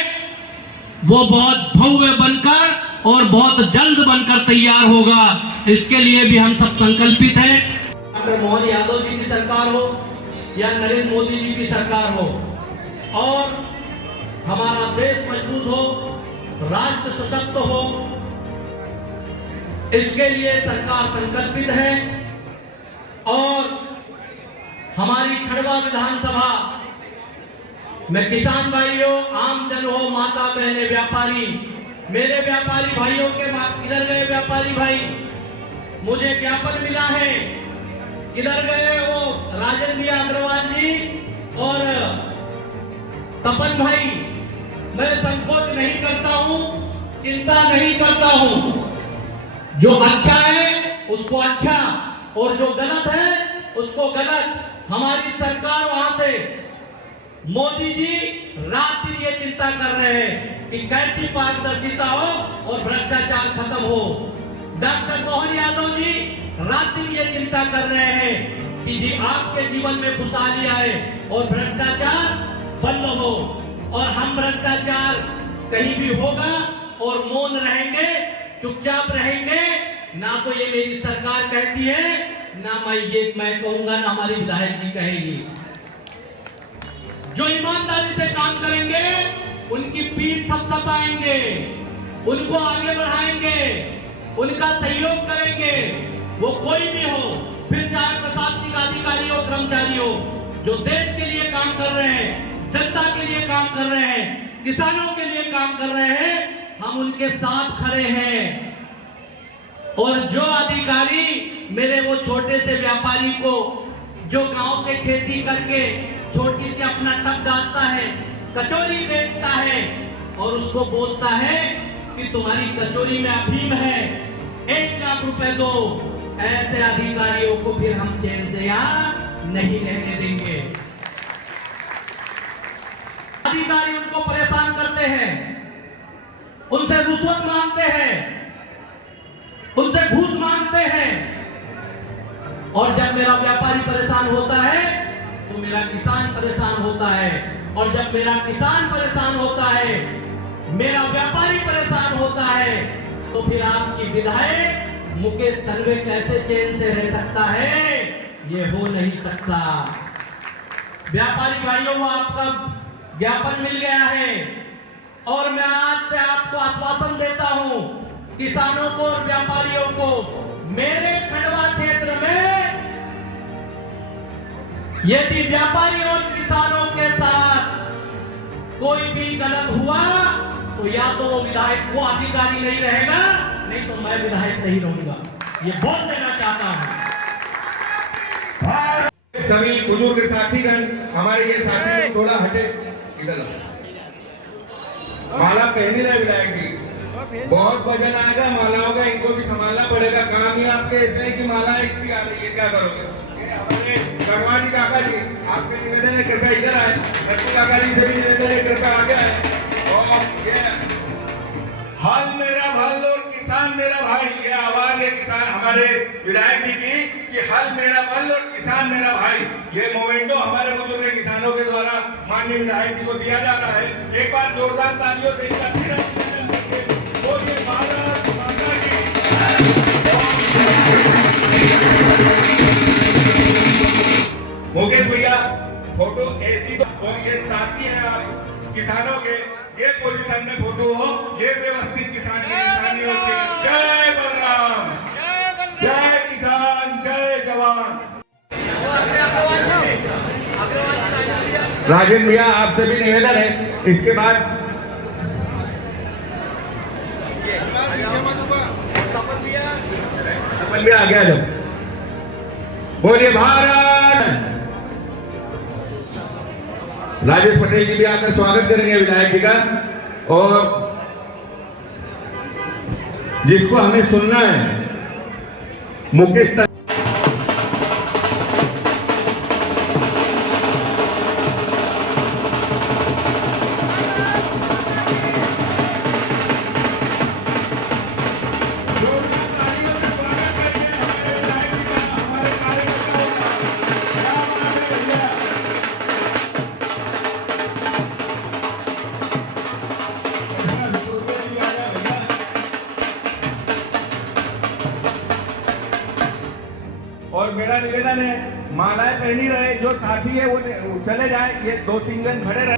वो बहुत भव्य बनकर और बहुत जल्द बनकर तैयार होगा। इसके लिए भी हम सब संकल्पित हैं। डॉक्टर मोहन यादव जी की सरकार हो या नरेंद्र मोदी जी की सरकार हो, और हमारा देश मजबूत हो, राष्ट्र सशक्त हो, इसके लिए सरकार संकल्पित है। और हमारी खंडवा विधानसभा मैं किसान भाइयों, आम जन हो, माता बहने, व्यापारी, मेरे व्यापारी भाइयों के किधर गए व्यापारी भाई? मुझे ज्ञापन मिला है, किधर गए वो राजेंद्र भैया अग्रवाल जी और तपन भाई? मैं संकोच नहीं करता हूं, चिंता नहीं करता हूं। जो अच्छा है उसको अच्छा और जो गलत है उसको गलत। हमारी सरकार वहां से मोदी जी रात दिन ये चिंता कर रहे हैं कि कैसी पारदर्शिता हो और भ्रष्टाचार खत्म हो। डॉक्टर मोहन यादव जी रात दिन ये चिंता कर रहे हैं कि जी आपके जीवन में खुशहाली आए और भ्रष्टाचार बंद हो। और हम भ्रष्टाचार कहीं भी होगा और मौन रहेंगे, चुपचाप रहेंगे। ना तो ये मेरी सरकार कहती है, ना मैं कहूंगा, ना हमारी विधायक जी कहेगी। जो ईमानदारी से काम करेंगे उनकी पीठ थपथपाएंगे, उनको आगे बढ़ाएंगे, उनका सहयोग करेंगे, वो कोई भी हो, फिर चाहे प्रशासनिक अधिकारी हो, कर्मचारी हो, जो देश के लिए काम कर रहे हैं, जनता के लिए काम कर रहे हैं, किसानों के लिए काम कर रहे हैं, हम उनके साथ खड़े हैं। और जो अधिकारी मेरे वो छोटे से व्यापारी को, जो गांव से खेती करके छोटी से अपना टप डालता है, कचौरी बेचता है और उसको बोलता है कि तुम्हारी कचौरी में अफीम है, 1 लाख रुपए दो, ऐसे अधिकारियों को फिर हम चैन से यहां नहीं रहने देंगे। अधिकारी उनको परेशान करते हैं, उनसे रुश्वत मांगते हैं, उनसे घूस मांगते हैं। और जब मेरा व्यापारी परेशान होता है तो मेरा किसान परेशान होता है, और जब मेरा किसान परेशान होता है, मेरा व्यापारी परेशान होता है, तो फिर आपकी विधायक मुकेश तन्वे कैसे चैन से रह सकता है? ये हो नहीं सकता। व्यापारी भाइयों, वो आपका ज्ञापन मिल गया है और मैं आज से आपको आश्वासन देता हूं, किसानों को और व्यापारियों को, मेरे खंडवा क्षेत्र में यदि व्यापारी और किसानों के साथ कोई भी गलत हुआ तो या तो वो विधायक, वो अधिकारी नहीं रहेगा, नहीं तो मैं विधायक नहीं रहूंगा। ये बोल देना चाहता हूं। सभी बुजुर्ग साथीगण, हमारे ये साथी थोड़ा हटे इधर, माला पहनी रहे विधायक जी, बहुत वजन आएगा मालाओं का, इनको भी संभालना पड़ेगा। काम ही आपके ऐसे है कि माला इतनी आ रही है, क्या करोगे? भगवान जी काका जी, आपके निवेदन है कृपया इधर आए, रत्न काका जी से भी निवेदन है कृपया आगे आए। और ये हल मेरा भल और किसान मेरा भाई, ये आवाज है किसान हमारे विधायक जी की कि हल मेरा भल और किसान मेरा भाई। ये मोमेंटो हमारे बुजुर्ग किसानों के द्वारा माननीय विधायक जी को दिया जा रहा है। एक बार जोरदार तालियों से इनका बोलिए भारत माता की। मुकेश भैया फोटो ऐसी तो, और ये साथी हैं आप किसानों के, ये पोजीशन में फोटो हो, ये व्यवस्थित किसानी होती है। जय बलराम, जय किसान, जय जवान। राजेंद्र भैया, आपसे भी निवेदन है, इसके बाद तपन भैया आगे आ जाओ। बोलिए भारत। राजेश पटेल जी भी आकर स्वागत करेंगे विधायक जी का, और जिसको हमें सुनना है मुकेश और मेरा निवेदन है, मालाएं पहनी रहे, जो साथी है वो चले जाए, ये 2-3 जन खड़े रहे।